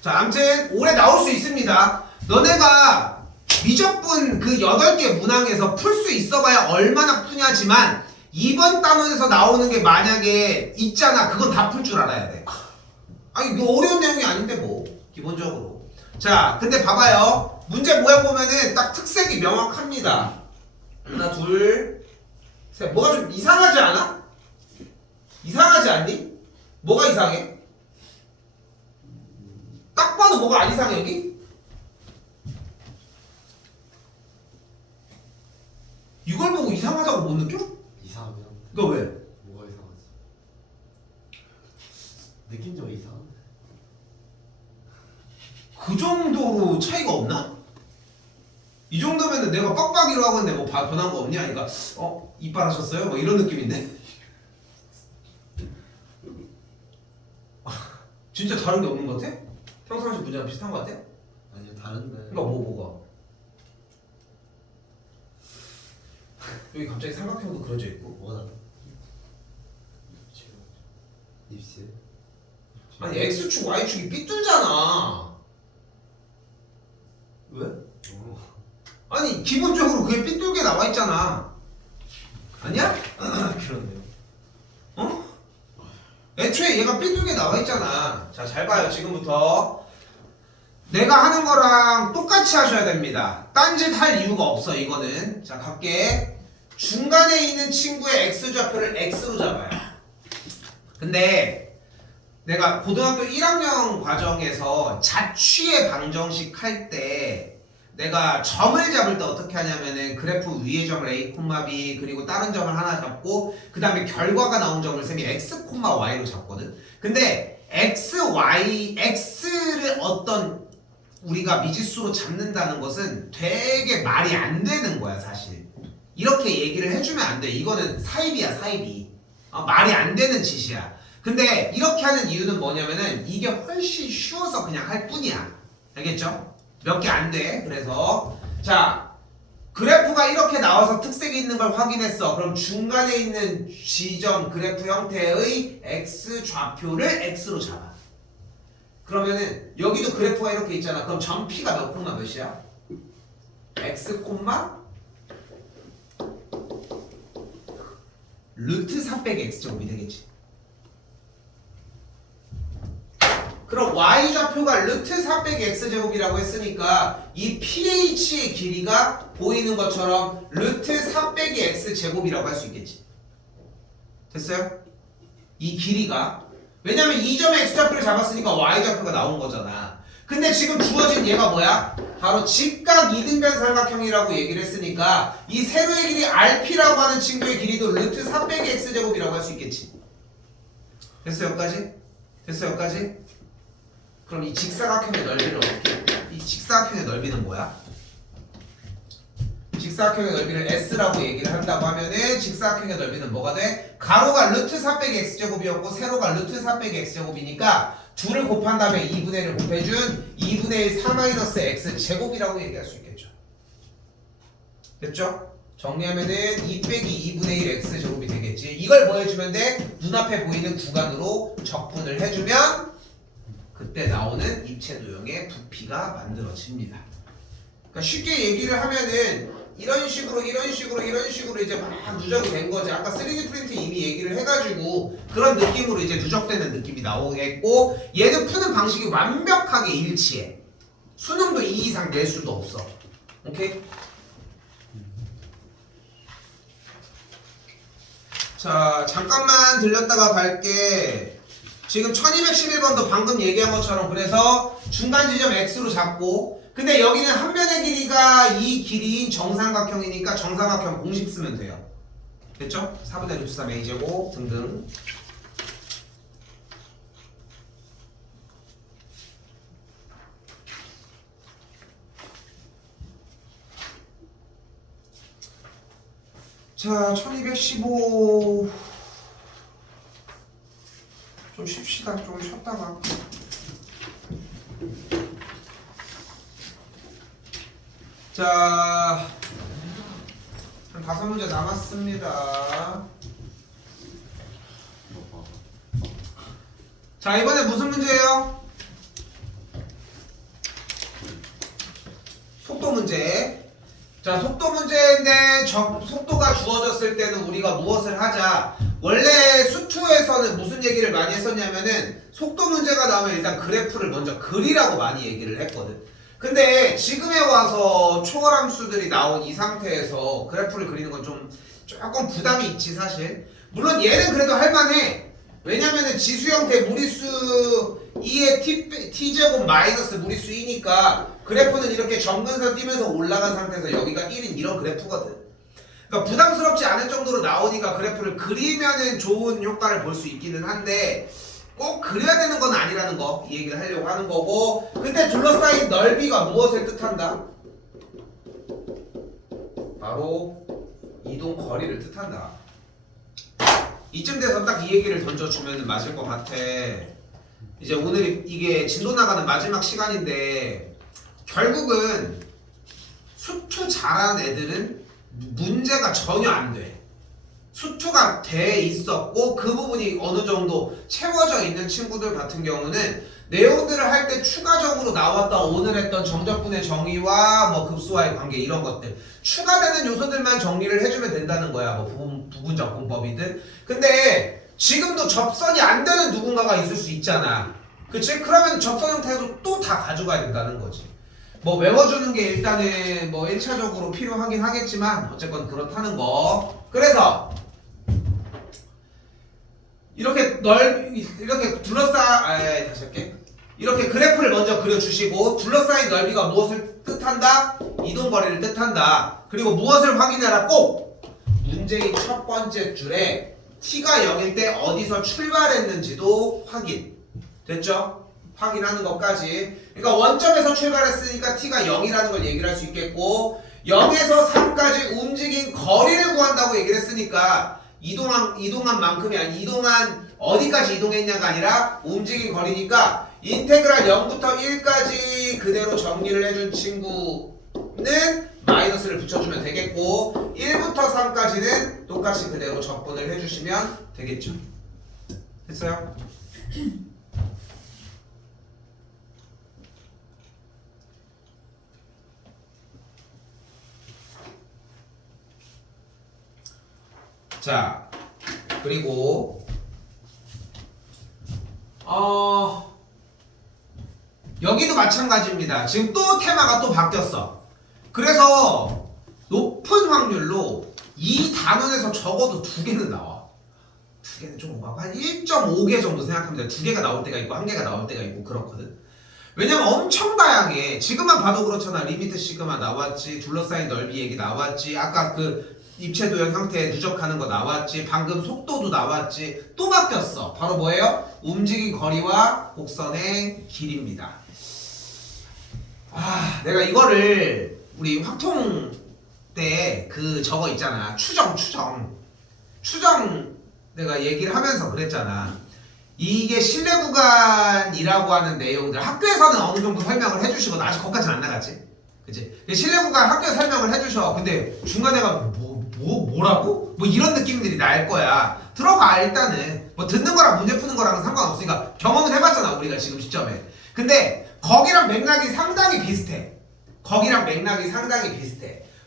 자, 아무튼 올해 나올 수 있습니다. 너네가 미적분 그 8개 문항에서 풀 수 있어봐야 얼마나 푸냐지만 이번 단원에서 나오는 게 만약에 있잖아. 그건 다 풀 줄 알아야 돼. 아니 이거 어려운 내용이 아닌데 뭐 기본적으로. 자, 근데 봐봐요. 문제 모양 보면은 딱 특색이 명확합니다. 하나, 둘, 셋. 뭐가 좀 이상하지 않아? 이상하지 않니? 뭐가 이상해? 딱 봐도 뭐가 안 이상해 여기? 이걸 보고 이상하다고 못 느껴? 이상하면 너 왜? 뭐가 이상하지? 느낌적으로 이상한데. 그 정도로 차이가 없나? 이 정도면은 내가 빡빡이로 하고 있는데 뭐 변한 거 없냐? 그러니까 이빨 하셨어요? 뭐 이런 느낌인데? 진짜 다른 게 없는 것 같아? 평상시 문제랑 비슷한 것 같아? 아니요 다른데. 그러니까 뭐가? 여기 갑자기 삼각형도 그려져 있고 뭐가 다른? 입실. 아니 X축 Y축이 삐뚤잖아. 왜? 아니 기본적으로 그게 삐뚤게 나와 있잖아. 아니야? 그러네요. 어? 애초에 얘가 삐뚤게 나와 있잖아. 자, 잘 봐요. 지금부터 내가 하는 거랑 똑같이 하셔야 됩니다. 딴짓 할 이유가 없어. 이거는. 자, 갈게. 중간에 있는 친구의 X좌표를 X로 잡아요. 근데 내가 고등학교 1학년 과정에서 자취의 방정식 할 때 내가 점을 잡을 때 어떻게 하냐면은 그래프 위의 점을 A, B 그리고 다른 점을 하나 잡고 그 다음에 결과가 나온 점을 셈이 X, Y로 잡거든. 근데 X, Y, X를 어떤 우리가 미지수로 잡는다는 것은 되게 말이 안 되는 거야 사실. 이렇게 얘기를 해주면 안 돼. 이거는 사입이야 사입이. 말이 안 되는 짓이야. 근데 이렇게 하는 이유는 뭐냐면은 이게 훨씬 쉬워서 그냥 할 뿐이야. 알겠죠? 몇 개 안 돼. 그래서 자 그래프가 이렇게 나와서 특색이 있는 걸 확인했어. 그럼 중간에 있는 지점 그래프 형태의 X 좌표를 X로 잡아. 그러면은 여기도 그래프가 이렇게 있잖아. 그럼 점 P가 몇 콤마 몇이야? X 콤마 루트 4 빼기 X제곱이 되겠지. 그럼 y좌표가 루트 4 빼기 x제곱이라고 했으니까 이 PH의 길이가 보이는 것처럼 루트 4 빼기 x제곱이라고 할 수 있겠지. 됐어요? 이 길이가 왜냐면 이 점에 x좌표를 잡았으니까 y좌표가 나온 거잖아. 근데 지금 주어진 얘가 뭐야? 바로 직각 이등변 삼각형이라고 얘기를 했으니까 이 세로의 길이 RP라고 하는 친구의 길이도 루트 4 빼기 x제곱이라고 할 수 있겠지. 됐어요? 여기까지? 됐어요? 여기까지? 그럼 이 직사각형의 넓이를 어떻게? 이 직사각형의 넓이는 뭐야? 직사각형의 넓이를 S라고 얘기를 한다고 하면은 직사각형의 넓이는 뭐가 돼? 가로가 루트 4 빼기 X제곱이었고 세로가 루트 4 빼기 X제곱이니까 둘을 곱한 다음에 2분의 1을 곱해준 2분의 1 4 X제곱이라고 얘기할 수 있겠죠. 됐죠? 정리하면은 2 빼기 2분의 1 X제곱이 되겠지. 이걸 뭐 해주면 돼? 눈앞에 보이는 구간으로 적분을 해주면 그때 나오는 입체 도형의 부피가 만들어집니다. 그러니까 쉽게 얘기를 하면은 이런 식으로 이제 막 누적이 된 거지. 아까 3D 프린트 이미 얘기를 해가지고 그런 느낌으로 이제 누적되는 느낌이 나오겠고 얘는 푸는 방식이 완벽하게 일치해. 수능도 2 이상 낼 수도 없어. 오케이? 자, 잠깐만 들렸다가 갈게. 지금 1211번도 방금 얘기한 것처럼 그래서 중간 지점 X로 잡고 근데 여기는 한 변의 길이가 이 길이인 정삼각형이니까 정삼각형 공식 쓰면 돼요. 됐죠? 4분의 루트 3 A제곱 등등. 자, 1215 좀 쉽시다. 좀 쉬었다가 자, 한 5문제 남았습니다. 자, 이번에 무슨 문제예요? 속도 문제. 자, 속도 문제인데 속도가 주어졌을 때는 우리가 무엇을 하자? 원래 수투에서는 무슨 얘기를 많이 했었냐면은 속도 문제가 나오면 일단 그래프를 먼저 그리라고 많이 얘기를 했거든. 근데 지금에 와서 초월함수들이 나온 이 상태에서 그래프를 그리는 건 좀 조금 부담이 있지 사실. 물론 얘는 그래도 할만해. 왜냐면은 지수 형태 무리수 2의 t제곱 마이너스 무리수 2니까 그래프는 이렇게 점근선 띄면서 올라간 상태에서 여기가 1인 이런 그래프거든. 그러니까 부담스럽지 않을 정도로 나오니까 그래프를 그리면은 좋은 효과를 볼 수 있기는 한데 꼭 그려야 되는 건 아니라는 거, 이 얘기를 하려고 하는 거고. 근데 둘러싸인 넓이가 무엇을 뜻한다? 바로 이동 거리를 뜻한다. 이쯤 돼서 딱 이 얘기를 던져주면 맞을 것 같아. 이제 오늘 이게 진도 나가는 마지막 시간인데 수투가 돼 있었고 그 부분이 어느 정도 채워져 있는 친구들 같은 경우는 내용들을 할 때 추가적으로 나왔던 오늘 했던 정적분의 정의와 뭐 급수와의 관계 이런 것들 추가되는 요소들만 정리를 해주면 된다는 거야. 뭐 부분적 공법이든. 근데 지금도 접선이 안 되는 누군가가 있을 수 있잖아. 그치? 그러면 접선 형태도 또 다 가져가야 된다는 거지. 뭐 외워주는 게 일단은 뭐 1차적으로 필요하긴 하겠지만 어쨌건 그렇다는 거. 그래서 이렇게 이렇게 다시 할게. 이렇게 그래프를 먼저 그려주시고 둘러싸인 넓이가 무엇을 뜻한다? 이동거리를 뜻한다. 그리고 무엇을 확인해라? 꼭 문제의 첫 번째 줄에 t가 0일 때 어디서 출발했는지도 확인. 됐죠? 확인하는 것까지. 그러니까 원점에서 출발했으니까 t가 0이라는 걸 얘기를 할 수 있겠고 0에서 3까지 움직인 거리를 구한다고 얘기를 했으니까 이동한 만큼이 아니 이동한 어디까지 이동했냐가 아니라 움직인 거리니까 인테그랄 0부터 1까지 그대로 정리를 해준 친구는 마이너스를 붙여주면 되겠고 1부터 3까지는 똑같이 그대로 적분을 해주시면 되겠죠. 됐어요? 자, 그리고 여기도 마찬가지입니다. 지금 또 테마가 또 바뀌었어. 그래서 높은 확률로 이 단원에서 적어도 2개는 나와. 2개는 좀 오바고 한 1.5개 정도 생각하면 돼. 2개가 나올 때가 있고 1개가 나올 때가 있고 그렇거든. 왜냐면 엄청 다양해. 지금만 봐도 그렇잖아. 리미트 시그마 나왔지. 둘러싸인 넓이 얘기 나왔지. 아까 그 입체 도형 형태에 누적하는 거 나왔지. 방금 속도도 나왔지. 또 바뀌었어. 바로 뭐예요? 움직인 거리와 곡선의 길이입니다. 내가 이거를 우리 확통 때 그 저거 있잖아. 추정 내가 얘기를 하면서 그랬잖아. 이게 실내 구간이라고 하는 내용들 학교에서는 어느 정도 설명을 해주시거든. 아직 거기까지는 안 나갔지. 그치? 실내 구간 학교에 설명을 해주셔. 근데 중간에 가면 뭐라고? 뭐 이런 느낌들이 날 거야. 들어가 일단은. 뭐 듣는 거랑 문제 푸는 거랑은 상관없으니까 경험을 해봤잖아 우리가 지금 시점에. 근데 거기랑 맥락이 상당히 비슷해.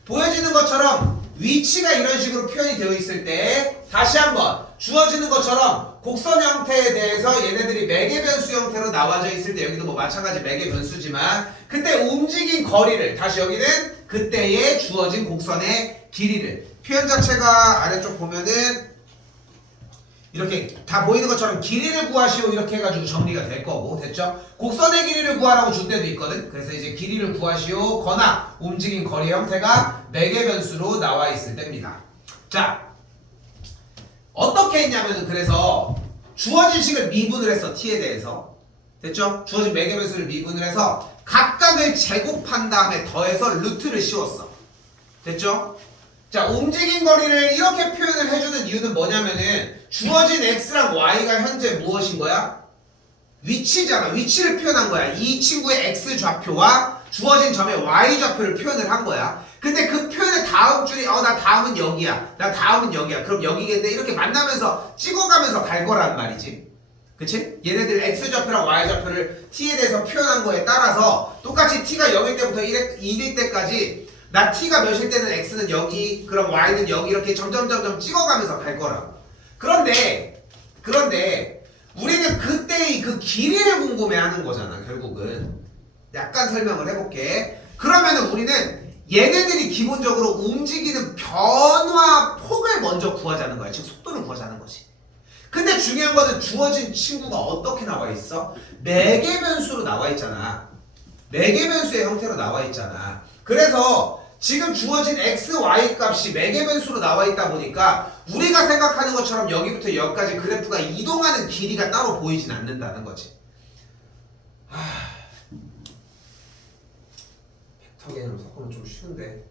보여지는 것처럼 위치가 이런 식으로 표현이 되어 있을 때 다시 한번 주어지는 것처럼 곡선 형태에 대해서 얘네들이 매개 변수 형태로 나와져 있을 때 여기도 뭐 마찬가지 매개 변수지만 그때 움직인 거리를 다시 여기는 그때의 주어진 곡선의 길이를 표현 자체가 아래쪽 보면은 이렇게 다 보이는 것처럼 길이를 구하시오 이렇게 해가지고 정리가 될 거고 됐죠? 곡선의 길이를 구하라고 줄 때도 있거든. 그래서 이제 길이를 구하시오 거나 움직인 거리 형태가 매개 변수로 나와 있을 때입니다. 자 어떻게 했냐면은 그래서 주어진 식을 미분을 했어. t에 대해서 됐죠? 주어진 매개 변수를 미분을 해서 각각을 제곱한 다음에 더해서 루트를 씌웠어. 됐죠? 자 움직인 거리를 이렇게 표현을 해주는 이유는 뭐냐면은 주어진 x랑 y가 현재 무엇인 거야? 위치잖아. 위치를 표현한 거야. 이 친구의 x 좌표와 주어진 점의 y 좌표를 표현을 한 거야. 근데 그 표현의 다음 줄이 나 다음은 여기야. 나 다음은 여기야. 그럼 여기겠네. 이렇게 만나면서 찍어가면서 갈 거란 말이지. 그치? 얘네들 x 좌표랑 y 좌표를 t에 대해서 표현한 거에 따라서 똑같이 t가 0일 때부터 1일 때까지 나 t가 몇일 때는 x는 여기 그럼 y는 여기 이렇게 점점 찍어가면서 갈 거라고. 그런데 우리는 그때의 그 길이를 궁금해하는 거잖아. 결국은 약간 설명을 해볼게. 그러면은 우리는 얘네들이 기본적으로 움직이는 변화 폭을 먼저 구하자는 거야. 즉 속도를 구하자는 거지. 근데 중요한 거는 주어진 친구가 어떻게 나와 있어? 매개 변수로 나와 있잖아. 매개 변수의 형태로 나와 있잖아. 그래서 지금 주어진 x, y 값이 매개 변수로 나와 있다 보니까 우리가 생각하는 것처럼 여기부터 여기까지 그래프가 이동하는 길이가 따로 보이진 않는다는 거지. 벡터 개념을 섞으면 좀 쉬운데.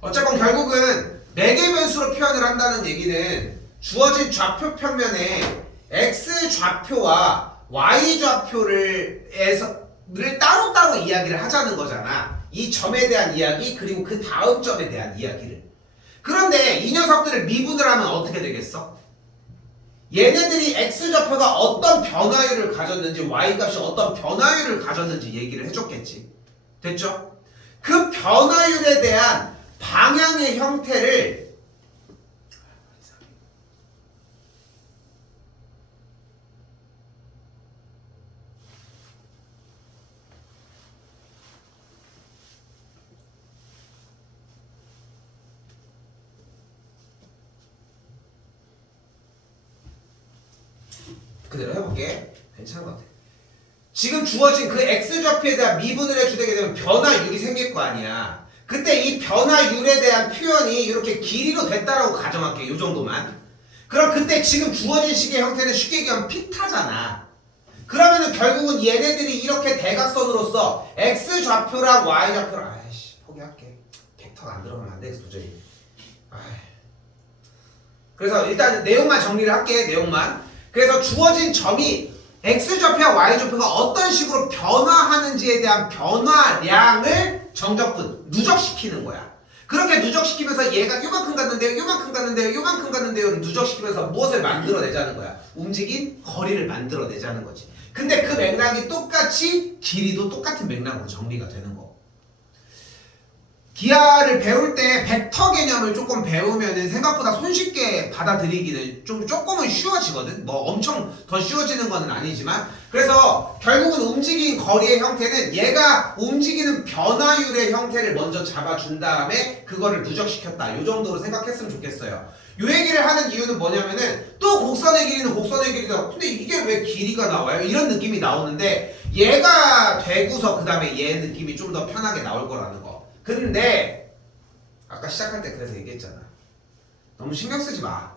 어쨌건 결국은 매개 변수로 표현을 한다는 얘기는 주어진 좌표 평면에 x 좌표와 y 좌표를 따로따로 이야기를 하자는 거잖아. 이 점에 대한 이야기 그리고 그 다음 점에 대한 이야기를. 그런데 이 녀석들을 미분을 하면 어떻게 되겠어? 얘네들이 x좌표가 어떤 변화율을 가졌는지 y값이 어떤 변화율을 가졌는지 얘기를 해줬겠지. 됐죠? 그 변화율에 대한 방향의 형태를 그대로 해볼게. 괜찮은 것 같아. 지금 주어진 그 x좌표에 대한 미분을 해주게 되면 변화율이 생길 거 아니야. 그때 이 변화율에 대한 표현이 이렇게 길이로 됐다라고 가정할게. 이 정도만. 그럼 그때 지금 주어진 식의 형태는 쉽게 얘기하면 피타잖아. 그러면은 결국은 얘네들이 이렇게 대각선으로서 x좌표랑 y좌표랑 아이씨 포기할게. 벡터가 안 들어가면 안 되겠어 도저히. 그래서 일단 내용만 정리를 할게. 내용만. 그래서 주어진 점이 x좌표와 y좌표가 어떤 식으로 변화하는지에 대한 변화량을 정적분, 누적시키는 거야. 그렇게 누적시키면서 얘가 요만큼 갔는데요, 요만큼 갔는데요, 요만큼 갔는데요 누적시키면서 무엇을 만들어내자는 거야. 움직인 거리를 만들어내자는 거지. 근데 그 맥락이 똑같이 길이도 똑같은 맥락으로 정리가 되는 거. 기하를 배울 때 벡터 개념을 조금 배우면은 생각보다 손쉽게 받아들이기는 조금은 쉬워지거든. 뭐 엄청 더 쉬워지는 건 아니지만. 그래서 결국은 움직인 거리의 형태는 얘가 움직이는 변화율의 형태를 먼저 잡아준 다음에 그거를 누적시켰다. 이 정도로 생각했으면 좋겠어요. 이 얘기를 하는 이유는 뭐냐면은 또 곡선의 길이는 곡선의 길이다. 근데 이게 왜 길이가 나와요? 이런 느낌이 나오는데 얘가 되고서 그 다음에 얘 느낌이 좀 더 편하게 나올 거라는 거. 근데 아까 시작할 때 그래서 얘기했잖아. 너무 신경 쓰지 마.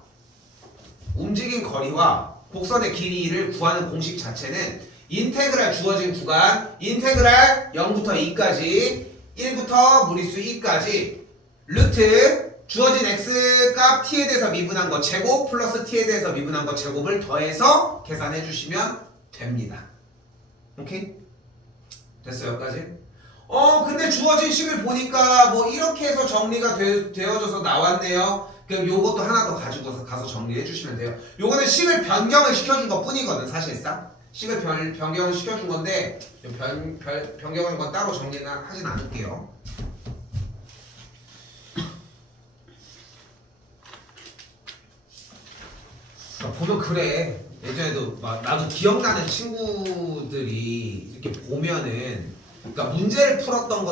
움직인 거리와 곡선의 길이를 구하는 공식 자체는 인테그랄 주어진 구간, 인테그랄 0부터 2까지, 1부터 무리수 2까지, 루트 주어진 x값 t에 대해서 미분한 거 제곱 플러스 t에 대해서 미분한 거 제곱을 더해서 계산해 주시면 됩니다. 오케이? 됐어요 여기까지? 근데 주어진 식을 보니까 뭐 이렇게 해서 정리가 되어져서 나왔네요. 그럼 요것도 하나 더 가지고 가서 정리해 주시면 돼요. 요거는 식을 변경을 시켜준 것 뿐이거든 사실상. 식을 변경을 시켜준 건데 변경한 건 따로 정리는 하진 않을게요. 보면 그래. 예전에도 막 나도 기억나는 친구들이 이렇게 보면은 그러니까 문제를 풀었던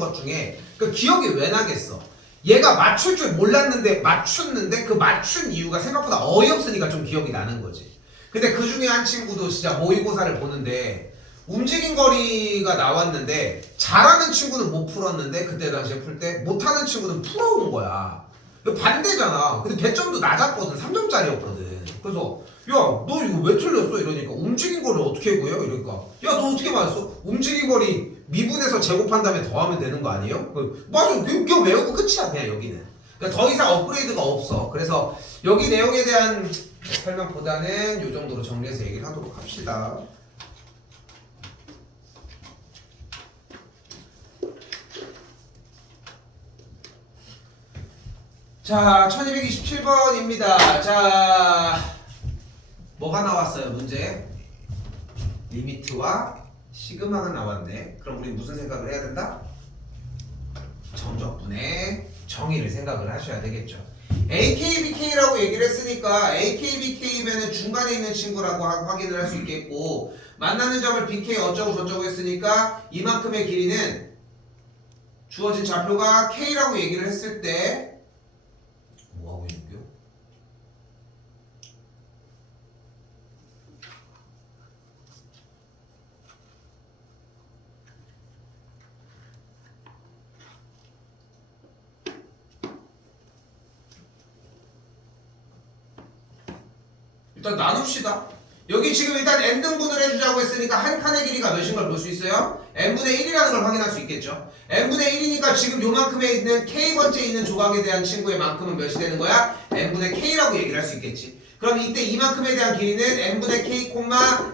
것 중에 그 기억이 왜 나겠어? 얘가 맞출 줄 몰랐는데 맞췄는데 그 맞춘 이유가 생각보다 어이없으니까 좀 기억이 나는 거지. 근데 그 중에 한 친구도 진짜 모의고사를 보는데 움직인 거리가 나왔는데 잘하는 친구는 못 풀었는데 그때 당시에 풀 때 못하는 친구는 풀어온 거야. 반대잖아. 근데 배점도 낮았거든. 3점짜리였거든. 그래서 야 너 이거 왜 틀렸어? 이러니까 움직인 거리 어떻게 구해요? 이러니까 야 너 어떻게 맞았어? 움직인 거리 미분해서 제곱한 다음에 더하면 되는 거 아니에요? 맞아. 그거 외우고 끝이야 그냥 여기는. 그러니까 더 이상 업그레이드가 없어. 그래서 여기 내용에 대한 설명보다는 이 정도로 정리해서 얘기를 하도록 합시다. 자, 1227번입니다. 자, 뭐가 나왔어요, 문제? 리미트와 시그마가 나왔네. 그럼 우리 무슨 생각을 해야 된다? 정적분의 정의를 생각을 하셔야 되겠죠. AKBK라고 얘기를 했으니까 AKBK면은 중간에 있는 친구라고 확인을 할 수 있겠고, 만나는 점을 BK 어쩌고 저쩌고 했으니까 이만큼의 길이는 주어진 좌표가 K라고 얘기를 했을 때 뭐하고 있는겨? 일단 나눕시다. 여기 지금 일단 n등분을 해주자고 했으니까 한 칸의 길이가 몇인 걸 볼 수 있어요? n분의 1이라는 걸 확인할 수 있겠죠. n분의 1이니까 지금 요만큼에 있는 k번째 있는 조각에 대한 친구의 만큼은 몇이 되는 거야? n분의 k라고 얘기를 할 수 있겠지. 그럼 이때 이만큼에 대한 길이는 n분의 k,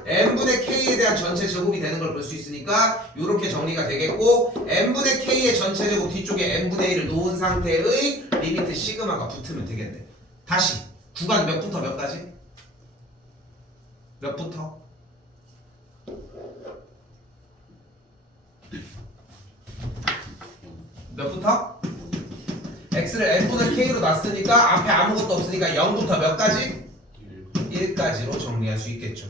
n분의 k에 대한 대한 전체 제곱이 되는 걸 볼 수 있으니까 이렇게 정리가 되겠고 n분의 k의 전체 제곱 뒤쪽에 n분의 1을 놓은 상태의 리미트 시그마가 붙으면 되겠네. 다시 구간 몇부터 몇까지? 몇부터? 몇부터? x를 n분의 k로 놨으니까 앞에 아무것도 없으니까 0부터 몇까지? 1까지로 정리할 수 있겠죠.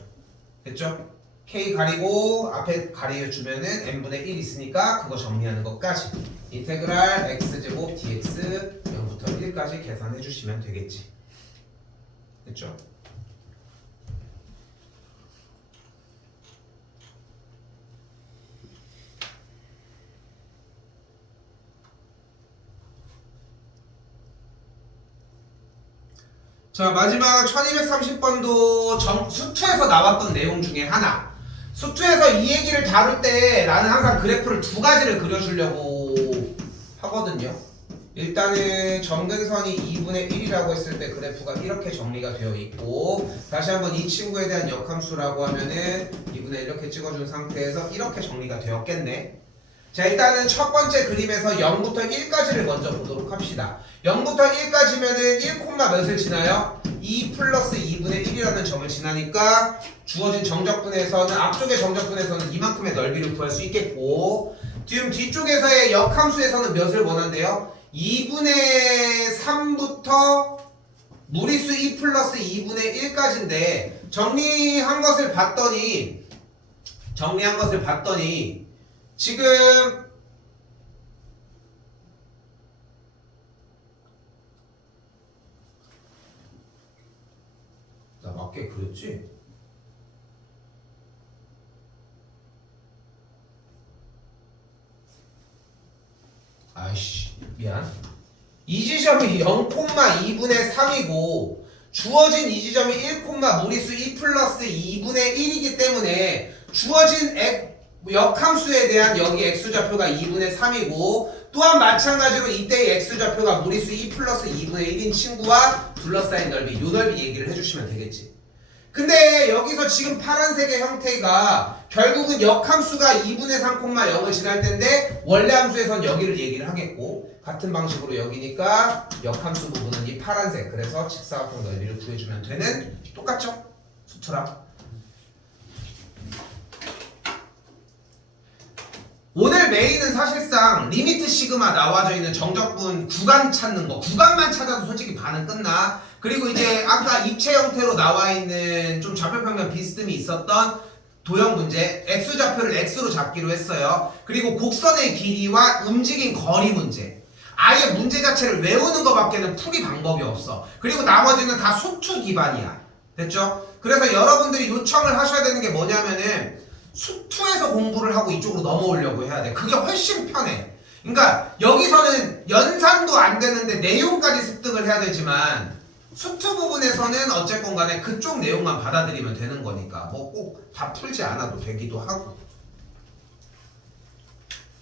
됐죠? k 가리고 앞에 가려주면은 n분의 1 있으니까 그거 정리하는 것까지 인테그랄 x제곱 dx 0부터 1까지 계산해 주시면 되겠지. 됐죠? 자, 마지막 1230번도 수투에서 나왔던 내용 중에 하나. 수투에서 이 얘기를 다룰 때 나는 항상 그래프를 두 가지를 그려주려고 하거든요. 일단은 점근선이 2분의 1이라고 했을 때 그래프가 이렇게 정리가 되어 있고, 다시 한번 이 친구에 대한 역함수라고 하면은 2분의 1 이렇게 찍어준 상태에서 이렇게 정리가 되었겠네. 자, 일단은 첫 번째 그림에서 0부터 1까지를 먼저 보도록 합시다. 0부터 1까지면은 1, 몇을 지나요? 2 플러스 2분의 1이라는 점을 지나니까 주어진 정적분에서는 앞쪽의 정적분에서는 이만큼의 넓이를 구할 수 있겠고, 지금 뒤쪽에서의 역함수에서는 몇을 원한대요? 2분의 3부터 무리수 2 플러스 2분의 1까지인데 정리한 것을 봤더니 지금 나 맞게 그렸지? 아이씨 미안. 이 지점이 0,2분의 3이고 주어진 이 지점이 1, 무리수 2 플러스 2분의 1이기 때문에 주어진 역함수에 대한 여기 x좌표가 2분의 3이고 또한 마찬가지로 이때의 x좌표가 무리수 2 플러스 2분의 1인 친구와 둘러싸인 넓이, 요 넓이 얘기를 해주시면 되겠지. 근데 여기서 지금 파란색의 형태가 결국은 역함수가 2분의 3,0을 지날 텐데 원래 함수에선 여기를 얘기를 하겠고, 같은 방식으로 여기니까 역함수 부분은 이 파란색, 그래서 직사각형 넓이를 구해주면 되는, 똑같죠? 수트랑. 오늘 메인은 사실상 리미트 시그마 나와져 있는 정적분 구간 찾는 거, 구간만 찾아도 솔직히 반은 끝나. 그리고 이제 아까 입체 형태로 나와 있는 좀 좌표평면 비스듬히 있었던 도형 문제, x좌표를 x로 잡기로 했어요. 그리고 곡선의 길이와 움직인 거리 문제. 아예 문제 자체를 외우는 것밖에는 풀이 방법이 없어. 그리고 나머지는 다 수투 기반이야. 됐죠? 그래서 여러분들이 요청을 하셔야 되는 게 뭐냐면은 수투에서 공부를 하고 이쪽으로 넘어오려고 해야 돼. 그게 훨씬 편해. 그러니까 여기서는 연산도 안 되는데 내용까지 습득을 해야 되지만 수투 부분에서는 어쨌건 간에 그쪽 내용만 받아들이면 되는 거니까 뭐 꼭 다 풀지 않아도 되기도 하고.